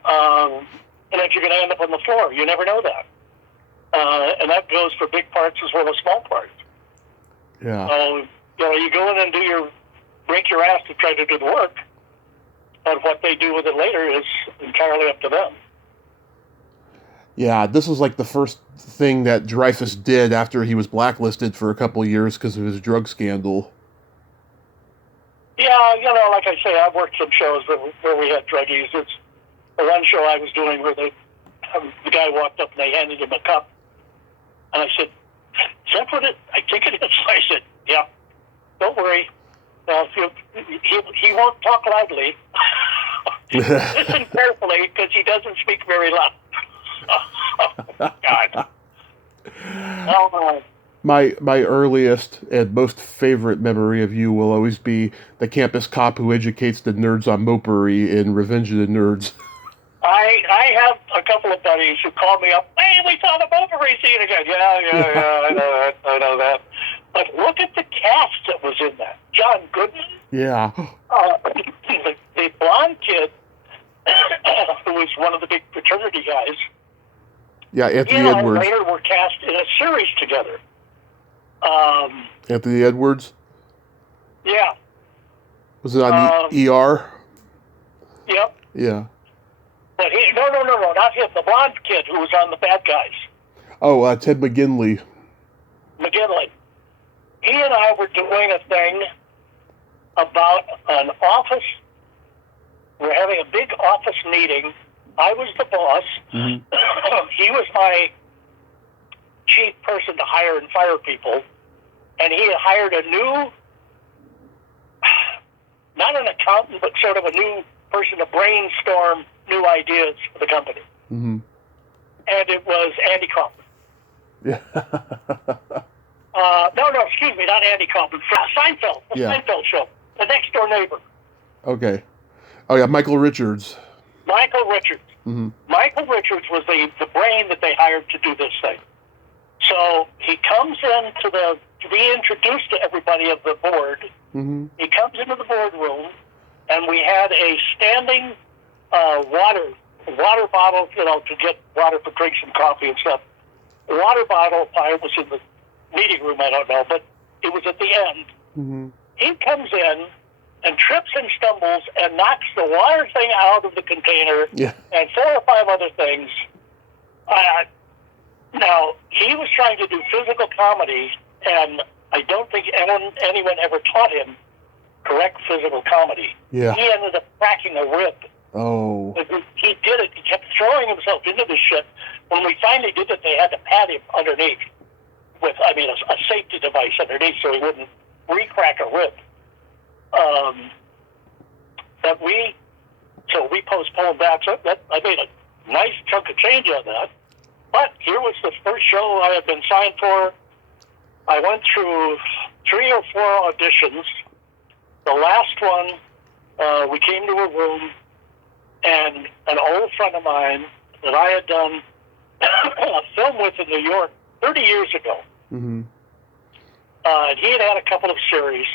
and if you're going to end up on the floor. You never know that. And that goes for big parts as well as small parts. Yeah. You go in and break your ass to try to do the work, but what they do with it later is entirely up to them. Yeah, this was like the first thing that Dreyfuss did after he was blacklisted for a couple of years because of his drug scandal. Yeah, like I say, I've worked some shows where we had druggies. It's the one show I was doing where the guy walked up and they handed him a cup. And I said, is that what I think it is? I said, yeah, don't worry. He won't talk loudly. Listen carefully because he doesn't speak very loud. God. My earliest and most favorite memory of you will always be the campus cop who educates the nerds on mopery in Revenge of the Nerds. I have a couple of buddies who call me up, hey, we saw the mopery scene again. Yeah, I know that. But look at the cast that was in that. John Goodman. Yeah. The blonde kid, who was one of the big fraternity guys. Yeah, Anthony Edwards. Later were cast in a series together. Anthony Edwards? Yeah. Was it on ER? Yep. Yeah. But no, not him. The blonde kid who was on The Bad Guys. Oh, Ted McGinley. McGinley. He and I were doing a thing about an office. We're having a big office meeting. I was the boss. Mm-hmm. He was my chief person to hire and fire people. And he had hired a new, not an accountant, but sort of a new person to brainstorm new ideas for the company. Mm-hmm. And it was Andy Kaufman. Yeah. No, excuse me, not Andy Kaufman. Seinfeld. The Seinfeld show. The Next Door Neighbor. Okay. Oh, yeah, Michael Richards. Michael Richards. Mm-hmm. Michael Richards was the brain that they hired to do this thing. So he comes in to be introduced to everybody of the board. Mm-hmm. He comes into the boardroom, and we had a standing water bottle, to get water for drinks and coffee and stuff. The water bottle, I was in the meeting room, I don't know, but it was at the end. Mm-hmm. He comes in and trips and stumbles and knocks the water thing out of the container and 4 or 5 other things. Now, he was trying to do physical comedy, and I don't think anyone ever taught him correct physical comedy. Yeah. He ended up cracking a rib. Oh. He did it. He kept throwing himself into this shit. When we finally did it, they had to pat him underneath with, a safety device underneath so he wouldn't re-crack a rib. But we postponed that. So I made a nice chunk of change on that. But here was the first show I had been signed for. I went through 3 or 4 auditions. The last one, we came to a room, and an old friend of mine that I had done a film with in New York 30 years ago. Mm-hmm. And he had had a couple of series.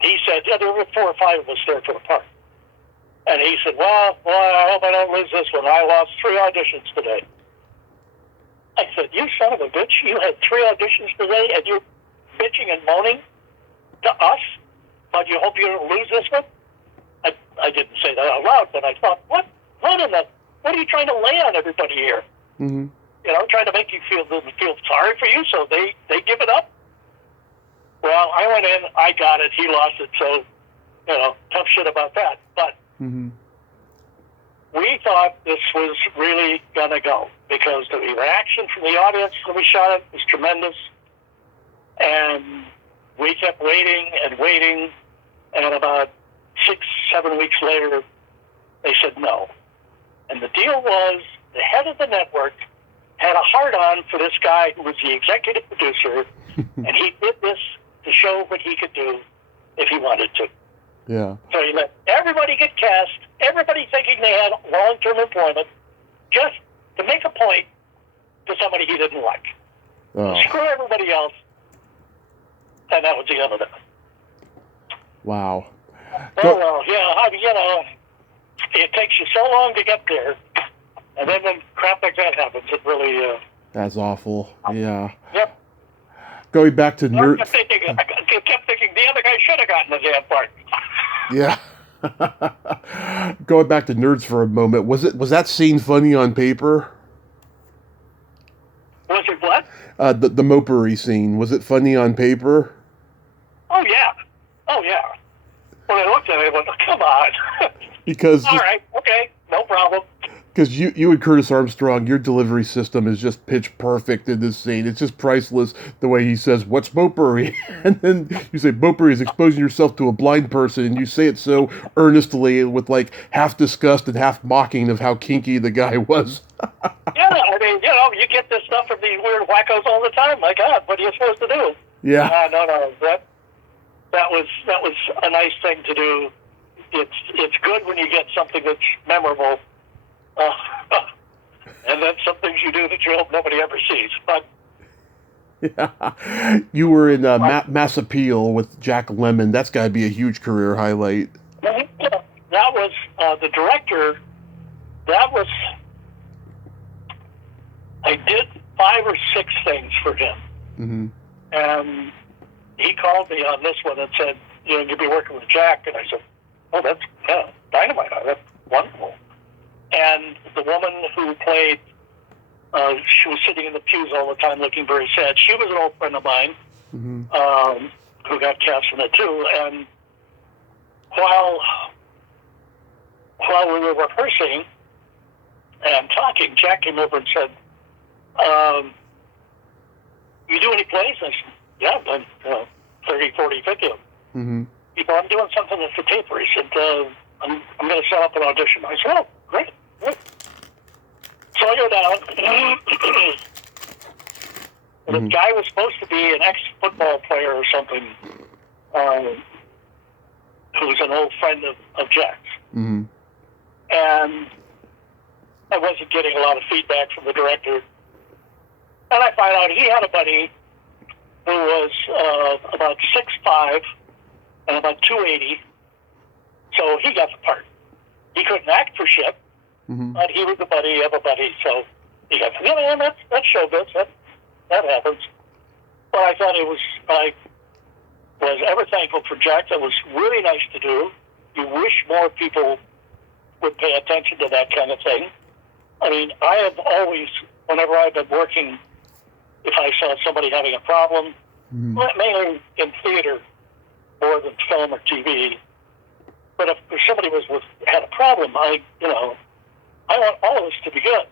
He said, there were 4 or 5 of us there for the part. And he said, well, I hope I don't lose this one. I lost 3 auditions today. I said, you son of a bitch, you had 3 auditions today, and you're bitching and moaning to us, but you hope you don't lose this one? I didn't say that out loud, but I thought, what are you trying to lay on everybody here? Mm-hmm. Trying to make you feel sorry for you, so they give it up? Well, I went in, I got it, he lost it, so, tough shit about that. But mm-hmm. We thought this was really going to go, because the reaction from the audience when we shot it was tremendous. And we kept waiting, and about 6-7 weeks later, they said no. And the deal was, the head of the network had a hard-on for this guy who was the executive producer, and he did this to show what he could do if he wanted to. Yeah. So he let everybody get cast, everybody thinking they had long-term employment, just to make a point to somebody he didn't like. Oh. Screw everybody else. And that was the end of it. Wow. Oh, well, it takes you so long to get there. And then when crap like that happens, it really... That's awful. Yeah. Yep. Going back to I kept thinking the other guy should have gotten the damn part. Yeah. Going back to Nerds for a moment, was that scene funny on paper? Was it what? The mopery scene, was it funny on paper? Oh yeah. When I looked at it, I went, come on. Because all right, okay, no problem. Because you and Curtis Armstrong, your delivery system is just pitch perfect in this scene. It's just priceless the way he says, "What's mopery?" And then you say, "Mopery is exposing yourself to a blind person," and you say it so earnestly with like half disgust and half mocking of how kinky the guy was. Yeah, I mean, you get this stuff from these weird wackos all the time. My God, what are you supposed to do? Yeah. No, that was a nice thing to do. It's good when you get something that's memorable. And then some things you do that you hope nobody ever sees. But yeah. You were in Mass Appeal with Jack Lemmon. That's got to be a huge career highlight. that was the director. I did 5 or 6 things for him. Mm-hmm. And he called me on this one and said, you'll be working with Jack. And I said, oh, that's dynamite. That's wonderful. And the woman who played, she was sitting in the pews all the time looking very sad. She was an old friend of mine, mm-hmm. Who got cast in it too. And while we were rehearsing and talking, Jack came over and said, you do any plays? I said, yeah, I've done 30, 40, 50 of them. Mm-hmm. He said, I'm doing something at the taper. He said, I'm going to set up an audition. I said, oh, great. So I go down. And the guy was supposed to be an ex-football player or something, who was an old friend of Jack's. Mm-hmm. And I wasn't getting a lot of feedback from the director. And I find out he had a buddy who was about 6'5" and about 280. So he got the part. He couldn't act for shit, mm-hmm. but he was a buddy of a buddy, so he got the, that's showbiz. That happens. But I thought I was ever thankful for Jack. That was really nice to do. You wish more people would pay attention to that kind of thing. I mean, I have always, whenever I've been working, if I saw somebody having a problem, mm-hmm. mainly in theater more than film or TV, but if somebody had a problem, I want all of us to be good.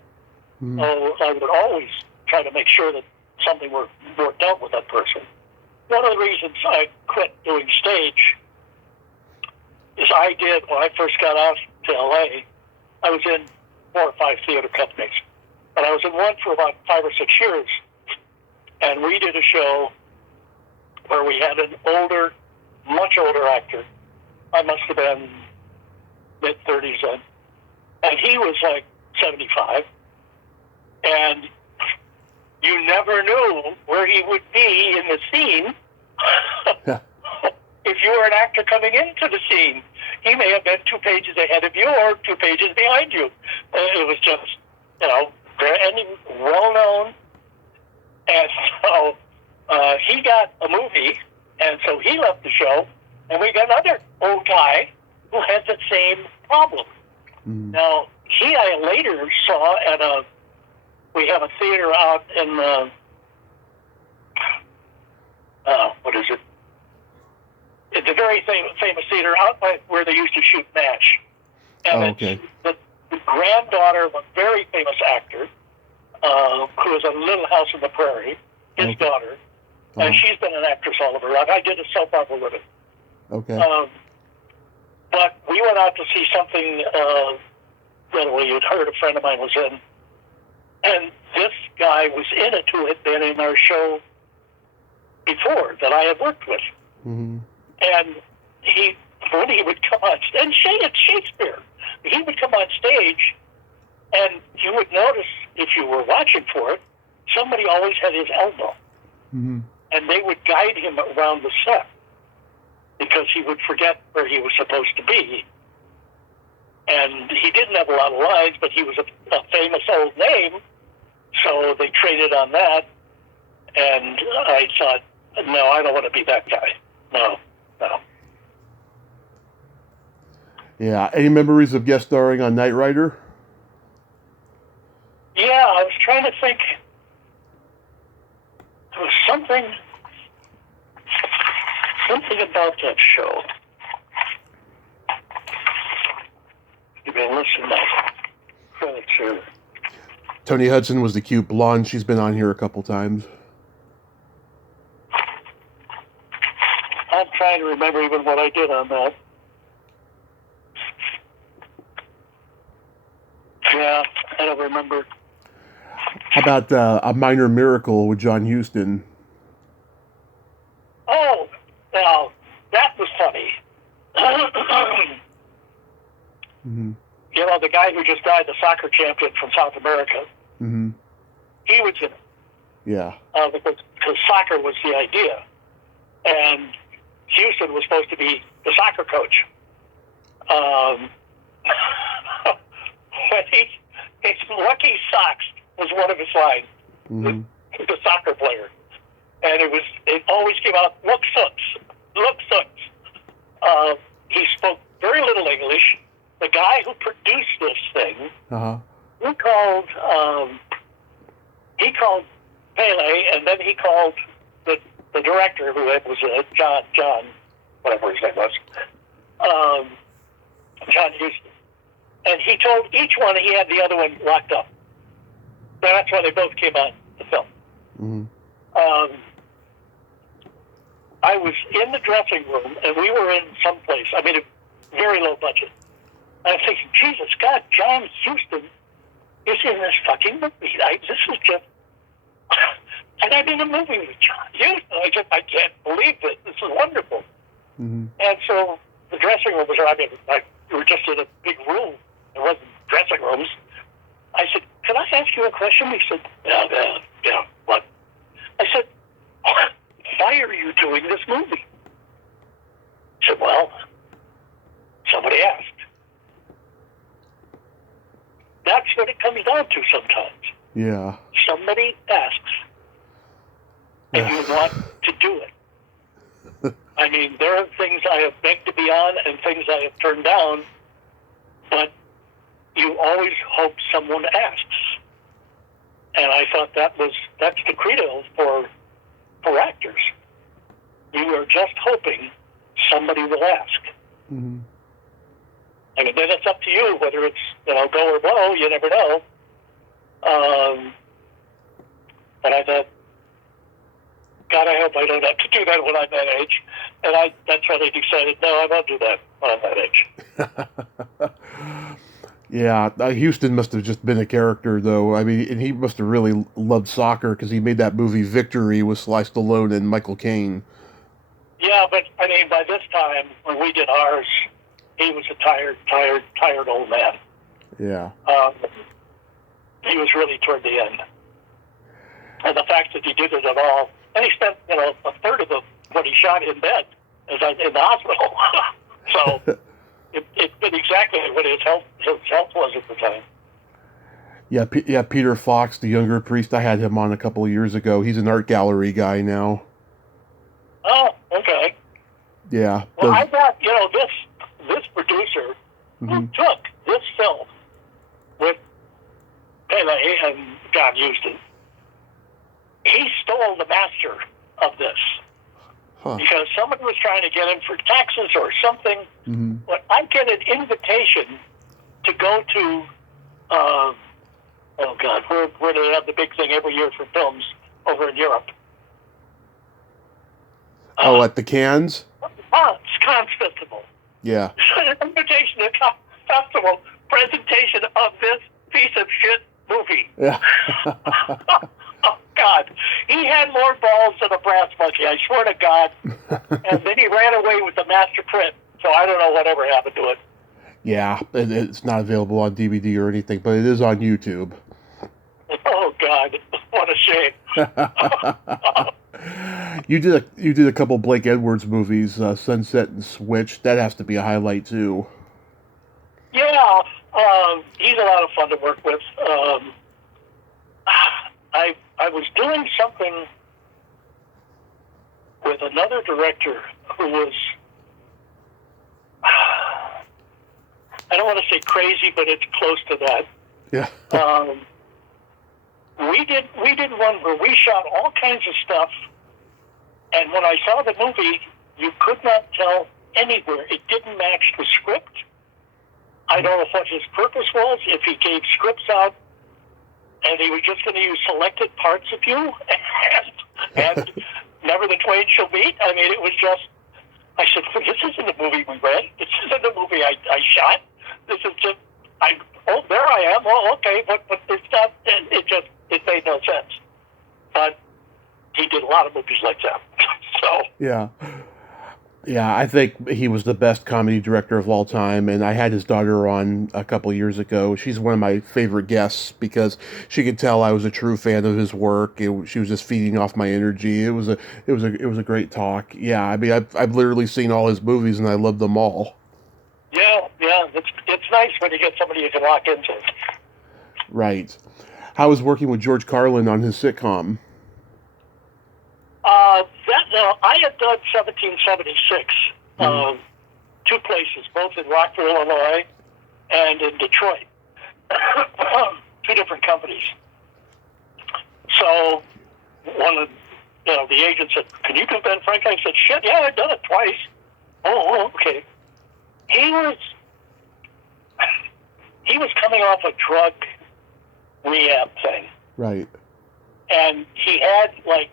Mm-hmm. So I would always try to make sure that something worked out with that person. One of the reasons I quit doing stage is when I first got out to LA, I was in 4 or 5 theater companies. But I was in one for about 5 or 6 years. And we did a show where we had an much older actor. I must have been mid-30s then. And he was like 75. And you never knew where he would be in the scene. If you were an actor coming into the scene, he may have been 2 pages ahead of you or 2 pages behind you. It was just, very well-known. And so he got a movie, and so he left the show, and we got another old guy who had the same problem. Mm. Now, I later saw we have a theater out in what is it? It's a very famous theater out by where they used to shoot MASH. And okay. It's the granddaughter of a very famous actor who was on Little House on the Prairie, his daughter. And she's been an actress all of her life. I did a soap opera with her. Okay. But we went out to see something that we had heard a friend of mine was in. And this guy was in it who had been in our show before that I had worked with. Mm-hmm. And when he would come on stage, and it's Shakespeare, he would come on stage, and you would notice, if you were watching for it, somebody always had his elbow. Mm-hmm. And they would guide him around the set, because he would forget where he was supposed to be. And he didn't have a lot of lines, but he was a famous old name, so they traded on that. And I thought, no, I don't want to be that guy. No. Yeah. Any memories of guest starring on Knight Rider? Yeah, I was trying to think. There was something about that show. You've been listening to credits here. Tony Hudson was the cute blonde. She's been on here a couple times. I'm trying to remember even what I did on that. Yeah, I don't remember. How about A Minor Miracle with John Huston? Oh, now, that was funny. Mm-hmm. You know, the guy who just died, the soccer champion from South America, Mm-hmm. he was in it. Yeah. Because soccer was the idea. And Houston was supposed to be the soccer coach. When his lucky socks was one of his lines. Mm-hmm. The soccer player. And it always came out, look sucks. He spoke very little English. The guy who produced this thing, Uh-huh. he called Pele, and then he called the director, who was John, whatever his name was, John Huston. And he told each one he had the other one locked up. So that's why they both came on the film. Mm-hmm. I was in the dressing room, and we were in some place, a very low budget. And I'm thinking, Jesus God, John Huston is in this fucking movie. This is just... And I'm in a movie with John Huston. I can't believe it. This is wonderful. Mm-hmm. And so the dressing room was, we were just in a big room. There wasn't dressing rooms. I said, can I ask you a question? He said, yeah, what? I said, why are you doing this movie? He said, well, somebody asked. That's what it comes down to sometimes. Yeah. Somebody asks, and you want to do it. There are things I have begged to be on and things I have turned down, but you always hope someone asks. And I thought that's the credo for actors. You are just hoping somebody will ask. Mm-hmm. Then it's up to you whether it's go or blow. You never know. But I thought, God, I hope I don't have to do that when I'm that age. And that's why they decided, no, I won't do that when I'm that age. Yeah, Houston must have just been a character, though. And he must have really loved soccer because he made that movie Victory with Sly Stallone and Michael Caine. Yeah, but by this time when we did ours, he was a tired old man. Yeah. He was really toward the end, and the fact that he did it at all, and he spent a third of what he shot in bed, in the hospital. So. It fit exactly what his health was at the time. Yeah, Peter Fox, the younger priest, I had him on a couple of years ago. He's an art gallery guy now. Oh, okay. Yeah. Well, I got, this producer who took this film with Pele and John Huston, he stole the master of this. Huh. Because somebody was trying to get him for taxes or something. Mm-hmm. But I get an invitation to go to, where they have the big thing every year for films over in Europe. At the Cannes? Cannes Festival. Yeah. An invitation to Cannes Festival presentation of this piece of shit movie. Yeah. Oh, God. He had more balls than a brass monkey. I swear to God. And then he ran away with the master print. So I don't know whatever happened to it. Yeah, it's not available on DVD or anything, but it is on YouTube. Oh God, what a shame. You did a couple Blake Edwards movies, Sunset and Switch. That has to be a highlight too. Yeah, he's a lot of fun to work with. I was doing something with another director who was, I don't want to say crazy, but it's close to that. Yeah. We did one where we shot all kinds of stuff, and when I saw the movie, you could not tell anywhere. It didn't match the script. I don't know what his purpose was, if he gave scripts out and he was just going to use selected parts of you, and never the twain shall meet. I mean, it was just, I said, well, this isn't the movie we read. This isn't the movie I shot. This is just, there I am. Oh, okay, but it's not, it made no sense. But he did a lot of movies like that. So. Yeah. Yeah, I think he was the best comedy director of all time, and I had his daughter on a couple years ago. She's one of my favorite guests because she could tell I was a true fan of his work. She was just feeding off my energy. It was a great talk. Yeah, I mean, I've literally seen all his movies, and I love them all. Yeah, it's nice when you get somebody you can lock into. Right. How was working with George Carlin on his sitcom? I had done 1776, two places, both in Rockville, Illinois, and in Detroit. Two different companies. So one of the agents said, "Can you do Ben Franklin?" I said, "Shit, yeah, I've done it twice." Oh, okay. He was coming off a drug rehab thing. Right. And he had like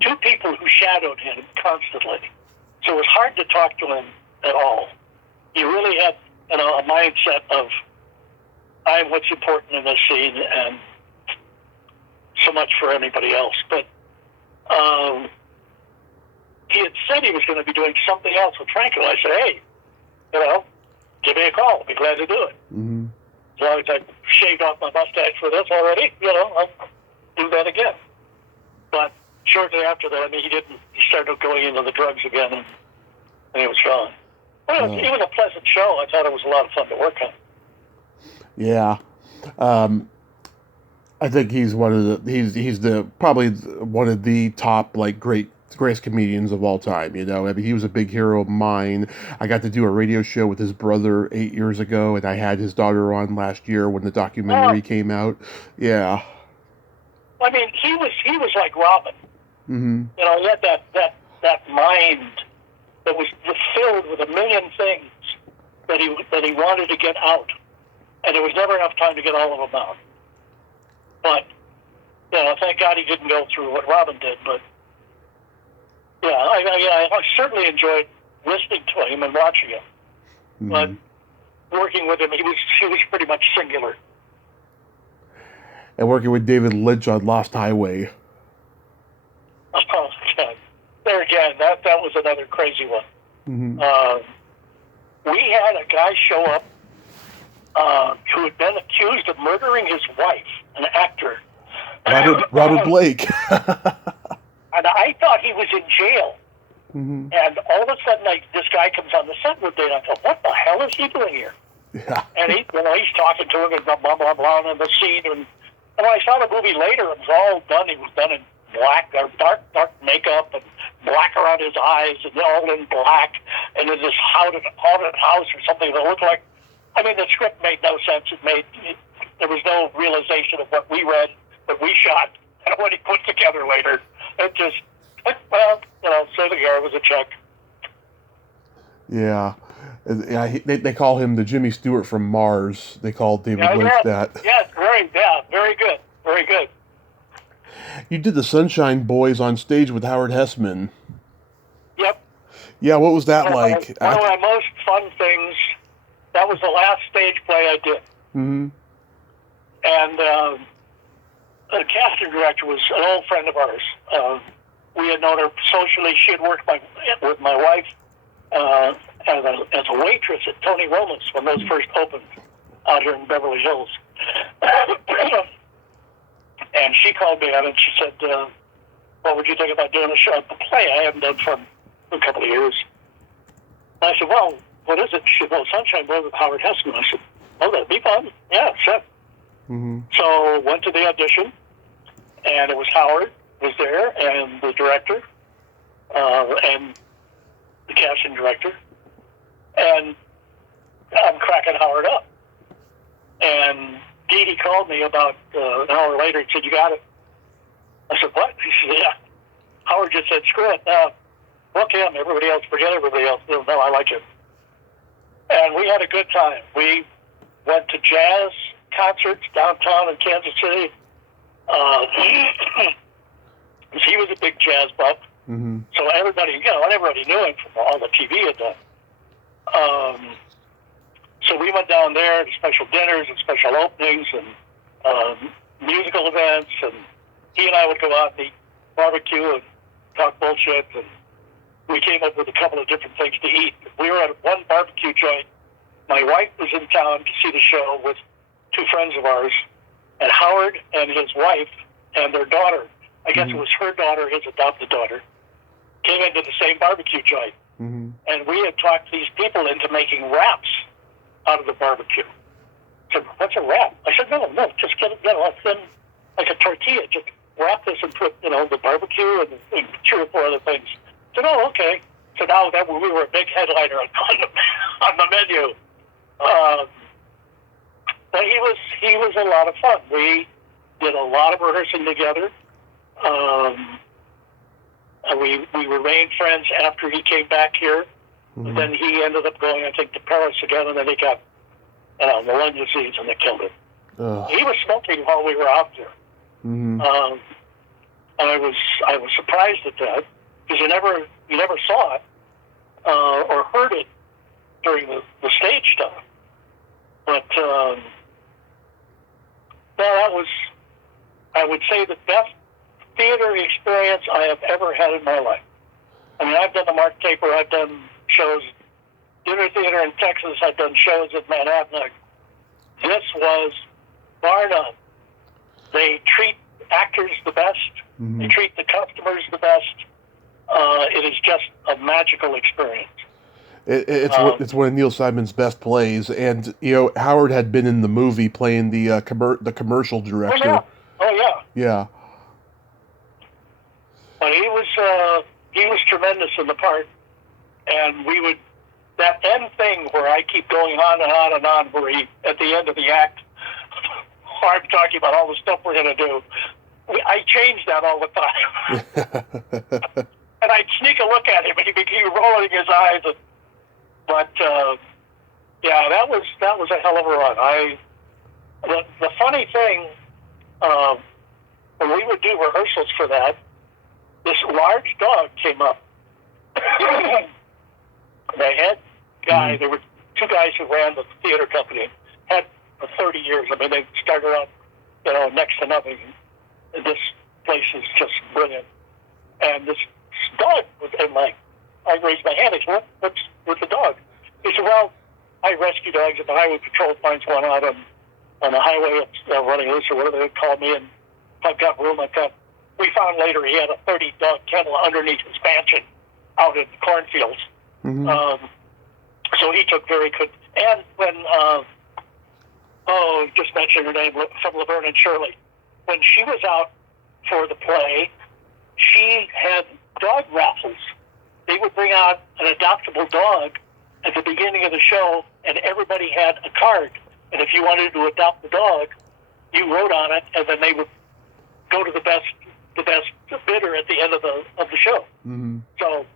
two people who shadowed him constantly. So it was hard to talk to him at all. He really had a mindset of, I'm what's important in this scene and so much for anybody else. But he had said he was going to be doing something else with Franco. I said, hey, give me a call. I'll be glad to do it. Mm-hmm. As long as I shaved off my mustache for this already, I'll do that again. But shortly after that, he started going into the drugs again, and he was gone. Well, it was a pleasant show. I thought it was a lot of fun to work on. Yeah. I think he's probably one of the top, greatest comedians of all time, I mean, he was a big hero of mine. I got to do a radio show with his brother 8 years ago, and I had his daughter on last year when the documentary came out. Yeah. I mean, he was like Robin. Mm-hmm. He had that mind that was filled with a million things that he wanted to get out, and there was never enough time to get all of them out. But thank God he didn't go through what Robin did. But yeah, I certainly enjoyed listening to him and watching him. Mm-hmm. But working with him, he was pretty much singular. And working with David Lynch on Lost Highway. Oh, God. There again, that was another crazy one. Mm-hmm. We had a guy show up who had been accused of murdering his wife, an actor. Robert Blake. And I thought he was in jail. Mm-hmm. And all of a sudden, this guy comes on the set with me, and I thought, what the hell is he doing here? Yeah. And he's talking to him and blah, blah, blah, blah, and the scene. And when I saw the movie later, it was all done. He was done in black, or dark makeup, and black around his eyes, and all in black, and in this haunted house or something that looked like. The script made no sense. There was no realization of what we read, what we shot, and what he put together later. It just, so the guy was a check. Yeah. They call him the Jimmy Stewart from Mars. They call David Lynch that. Yeah, very good. Very good. You did the Sunshine Boys on stage with Howard Hessman. Yep. Yeah, what was that like? One of my most fun things, that was the last stage play I did. Mm-hmm. And the casting director was an old friend of ours. we had known her socially. She had worked with my wife as a waitress at Tony Roma's when those first opened out here in Beverly Hills. And she called me up and she said, what would you think about doing a play I haven't done for a couple of years? And I said, well, what is it? She said, well, Sunshine Boy with Howard Hesseman. I said, oh, that'd be fun. Yeah, sure. Mm-hmm. So went to the audition, and it was Howard was there, and the director, and the casting director, and I'm cracking Howard up. And Dee Dee called me about an hour later and said, you got it. I said, what? She said, yeah. Howard just said, screw it. Book him. Everybody else, forget everybody else. No, I like him. And we had a good time. We went to jazz concerts downtown in Kansas City. He was a big jazz buff. Mm-hmm. So everybody knew him from all the TV he had done. So we went down there to special dinners and special openings and musical events, and he and I would go out and eat barbecue and talk bullshit, and we came up with a couple of different things to eat. We were at one barbecue joint. My wife was in town to see the show with two friends of ours, and Howard and his wife and their daughter, I guess it was her daughter, his adopted daughter, came into the same barbecue joint. Mm-hmm. And we had talked these people into making wraps out of the barbecue. I said, what's a wrap? I said, no, just get it, like a tortilla. Just wrap this and put, the barbecue and 3 or 4 other things. I said, oh, okay. So now that we were a big headliner on the menu. But he was a lot of fun. We did a lot of rehearsing together. And we remained friends after he came back here. Mm-hmm. Then he ended up going, I think, to Paris again, and then he got pneumonia disease, and they killed him. He was smoking while we were out there. Mm-hmm. I was surprised at that because you never saw it or heard it during the stage stuff. But that was, I would say, the best theater experience I have ever had in my life. I mean, I've done the Mark Taper, I've done shows, dinner theater in Texas, I've done shows at Manhattan. This was bar none. They treat actors the best. Mm-hmm. They treat the customers the best. It is just a magical experience. It's one of Neil Simon's best plays, and Howard had been in the movie playing the commercial director. Oh yeah. Yeah. But he was tremendous in the part, and we would that end thing where I keep going on and on and on, where he at the end of the act, I'm talking about all the stuff we're going to do. I change that all the time, and I'd sneak a look at him, and he'd be rolling his eyes. But that was a hell of a run. The funny thing, when we would do rehearsals for that, this large dog came up. The head guy, there were 2 guys who ran the theater company, had for 30 years. I mean, they started out, next to nothing. This place is just brilliant. And this dog was I raised my hand. I said, what's with the dog? He said, well, I rescue dogs, and the highway patrol finds one out on the highway running loose or whatever they call me, and if I've got room, we found later he had a 30-dog kennel underneath his mansion out in the cornfields. Mm-hmm. So he took very good. And when, just mentioned her name, from Laverne and Shirley. When she was out for the play, she had dog raffles. They would bring out an adoptable dog at the beginning of the show, and everybody had a card. And if you wanted to adopt the dog, you wrote on it, and then they would go to the best bidder at the end of the show. Mm-hmm. So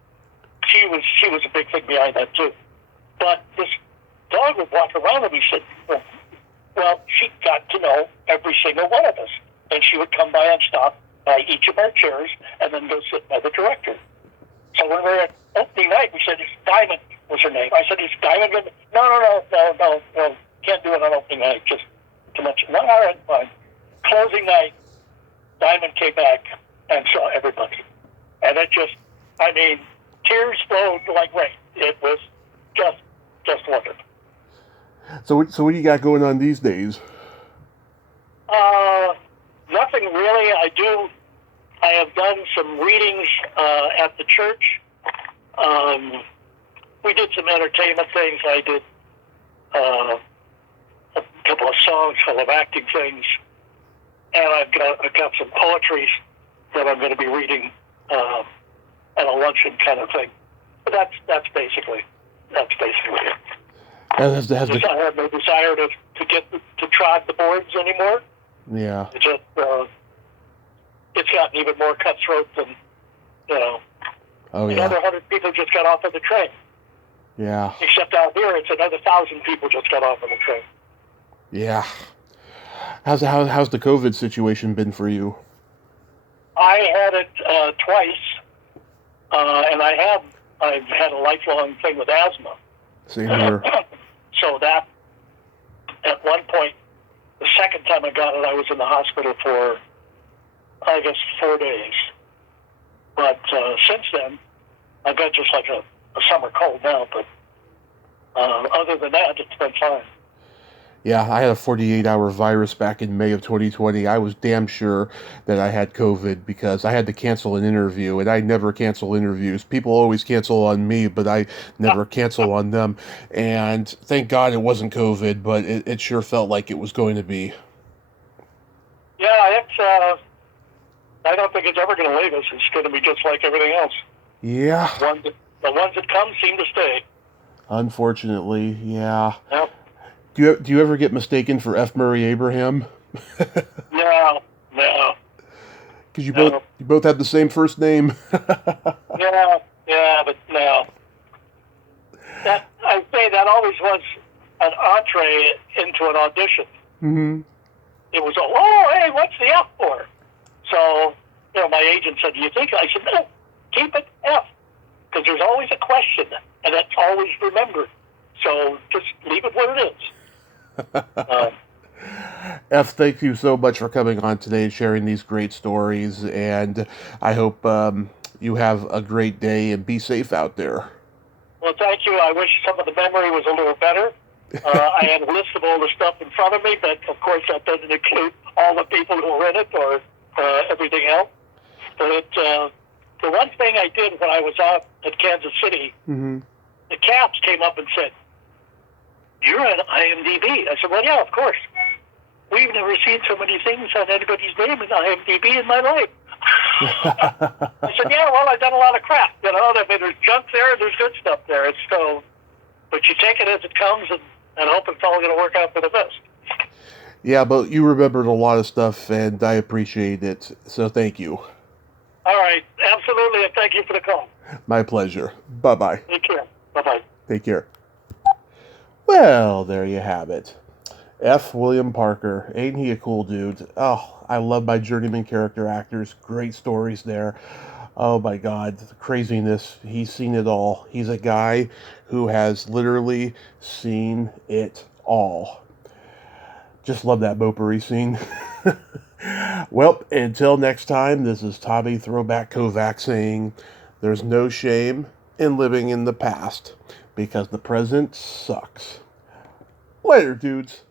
she was a big thing behind that too. But this dog would walk around, and we said, well, she got to know every single one of us, and she would come by and stop by each of our chairs, and then go sit by the director. So when we were at opening night, we said, Diamond was her name. I said, is Diamond going to... No, can't do it on opening night, just too much. No, all right, fine. Closing night, Diamond came back and saw everybody. And it just, I mean, tears flowed like rain. It was just wonderful. So what do you got going on these days? Nothing really. I have done some readings at the church. We did some entertainment things. I did a couple of songs full of acting things, and I've got some poetry that I'm going to be reading at a luncheon kind of thing. But that's basically it. I have no desire to trod the boards anymore. Yeah. It just it's gotten even more cutthroat than Oh, yeah. Another 100 people just got off of the train. Yeah. Except out here, it's another 1,000 people just got off of the train. Yeah. How's the COVID situation been for you? I had it twice, and I've had a lifelong thing with asthma. Same here. So that, at one point, the second time I got it, I was in the hospital for, I guess, 4 days. But since then, I've got just like a summer cold now, but other than that, it's been fine. Yeah, I had a 48-hour virus back in May of 2020. I was damn sure that I had COVID because I had to cancel an interview, and I never cancel interviews. People always cancel on me, but I never cancel on them. And thank God it wasn't COVID, but it sure felt like it was going to be. Yeah, it's... I don't think it's ever going to leave us. It's going to be just like everything else. Yeah. The ones that come seem to stay. Unfortunately, yeah. Yep. Do you ever get mistaken for F. Murray Abraham? No. Because you both have the same first name. yeah, but no. I say that always was an entree into an audition. Mm-hmm. It was, oh, hey, what's the F for? So, my agent said, do you think? I said, no, keep it F. Because there's always a question, and it's always remembered. So just leave it what it is. F, thank you so much for coming on today and sharing these great stories. And I hope you have a great day and be safe out there. Well, thank you. I wish some of the memory was a little better. I had a list of all the stuff in front of me, but of course that doesn't include all the people who were in it or everything else. But the one thing I did when I was out at Kansas City, mm-hmm. the Caps came up and said, "You're on IMDb." I said, "Well, yeah, of course. We've never seen so many things on anybody's name in IMDb in my life." I said, "Yeah, well, I've done a lot of crap. I mean, there's junk there, there's good stuff there. It's so, but you take it as it comes and hope it's all going to work out for the best." Yeah, but you remembered a lot of stuff, and I appreciate it. So thank you. All right, absolutely, and thank you for the call. My pleasure. Bye-bye. Take care. Bye-bye. Take care. Well, there you have it. F. William Parker. Ain't he a cool dude? Oh, I love my journeyman character actors. Great stories there. Oh my God, the craziness. He's seen it all. He's a guy who has literally seen it all. Just love that Mopery scene. Well, until next time, this is Tommy Throwback Kovac saying, there's no shame in living in the past because the present sucks. Later, dudes.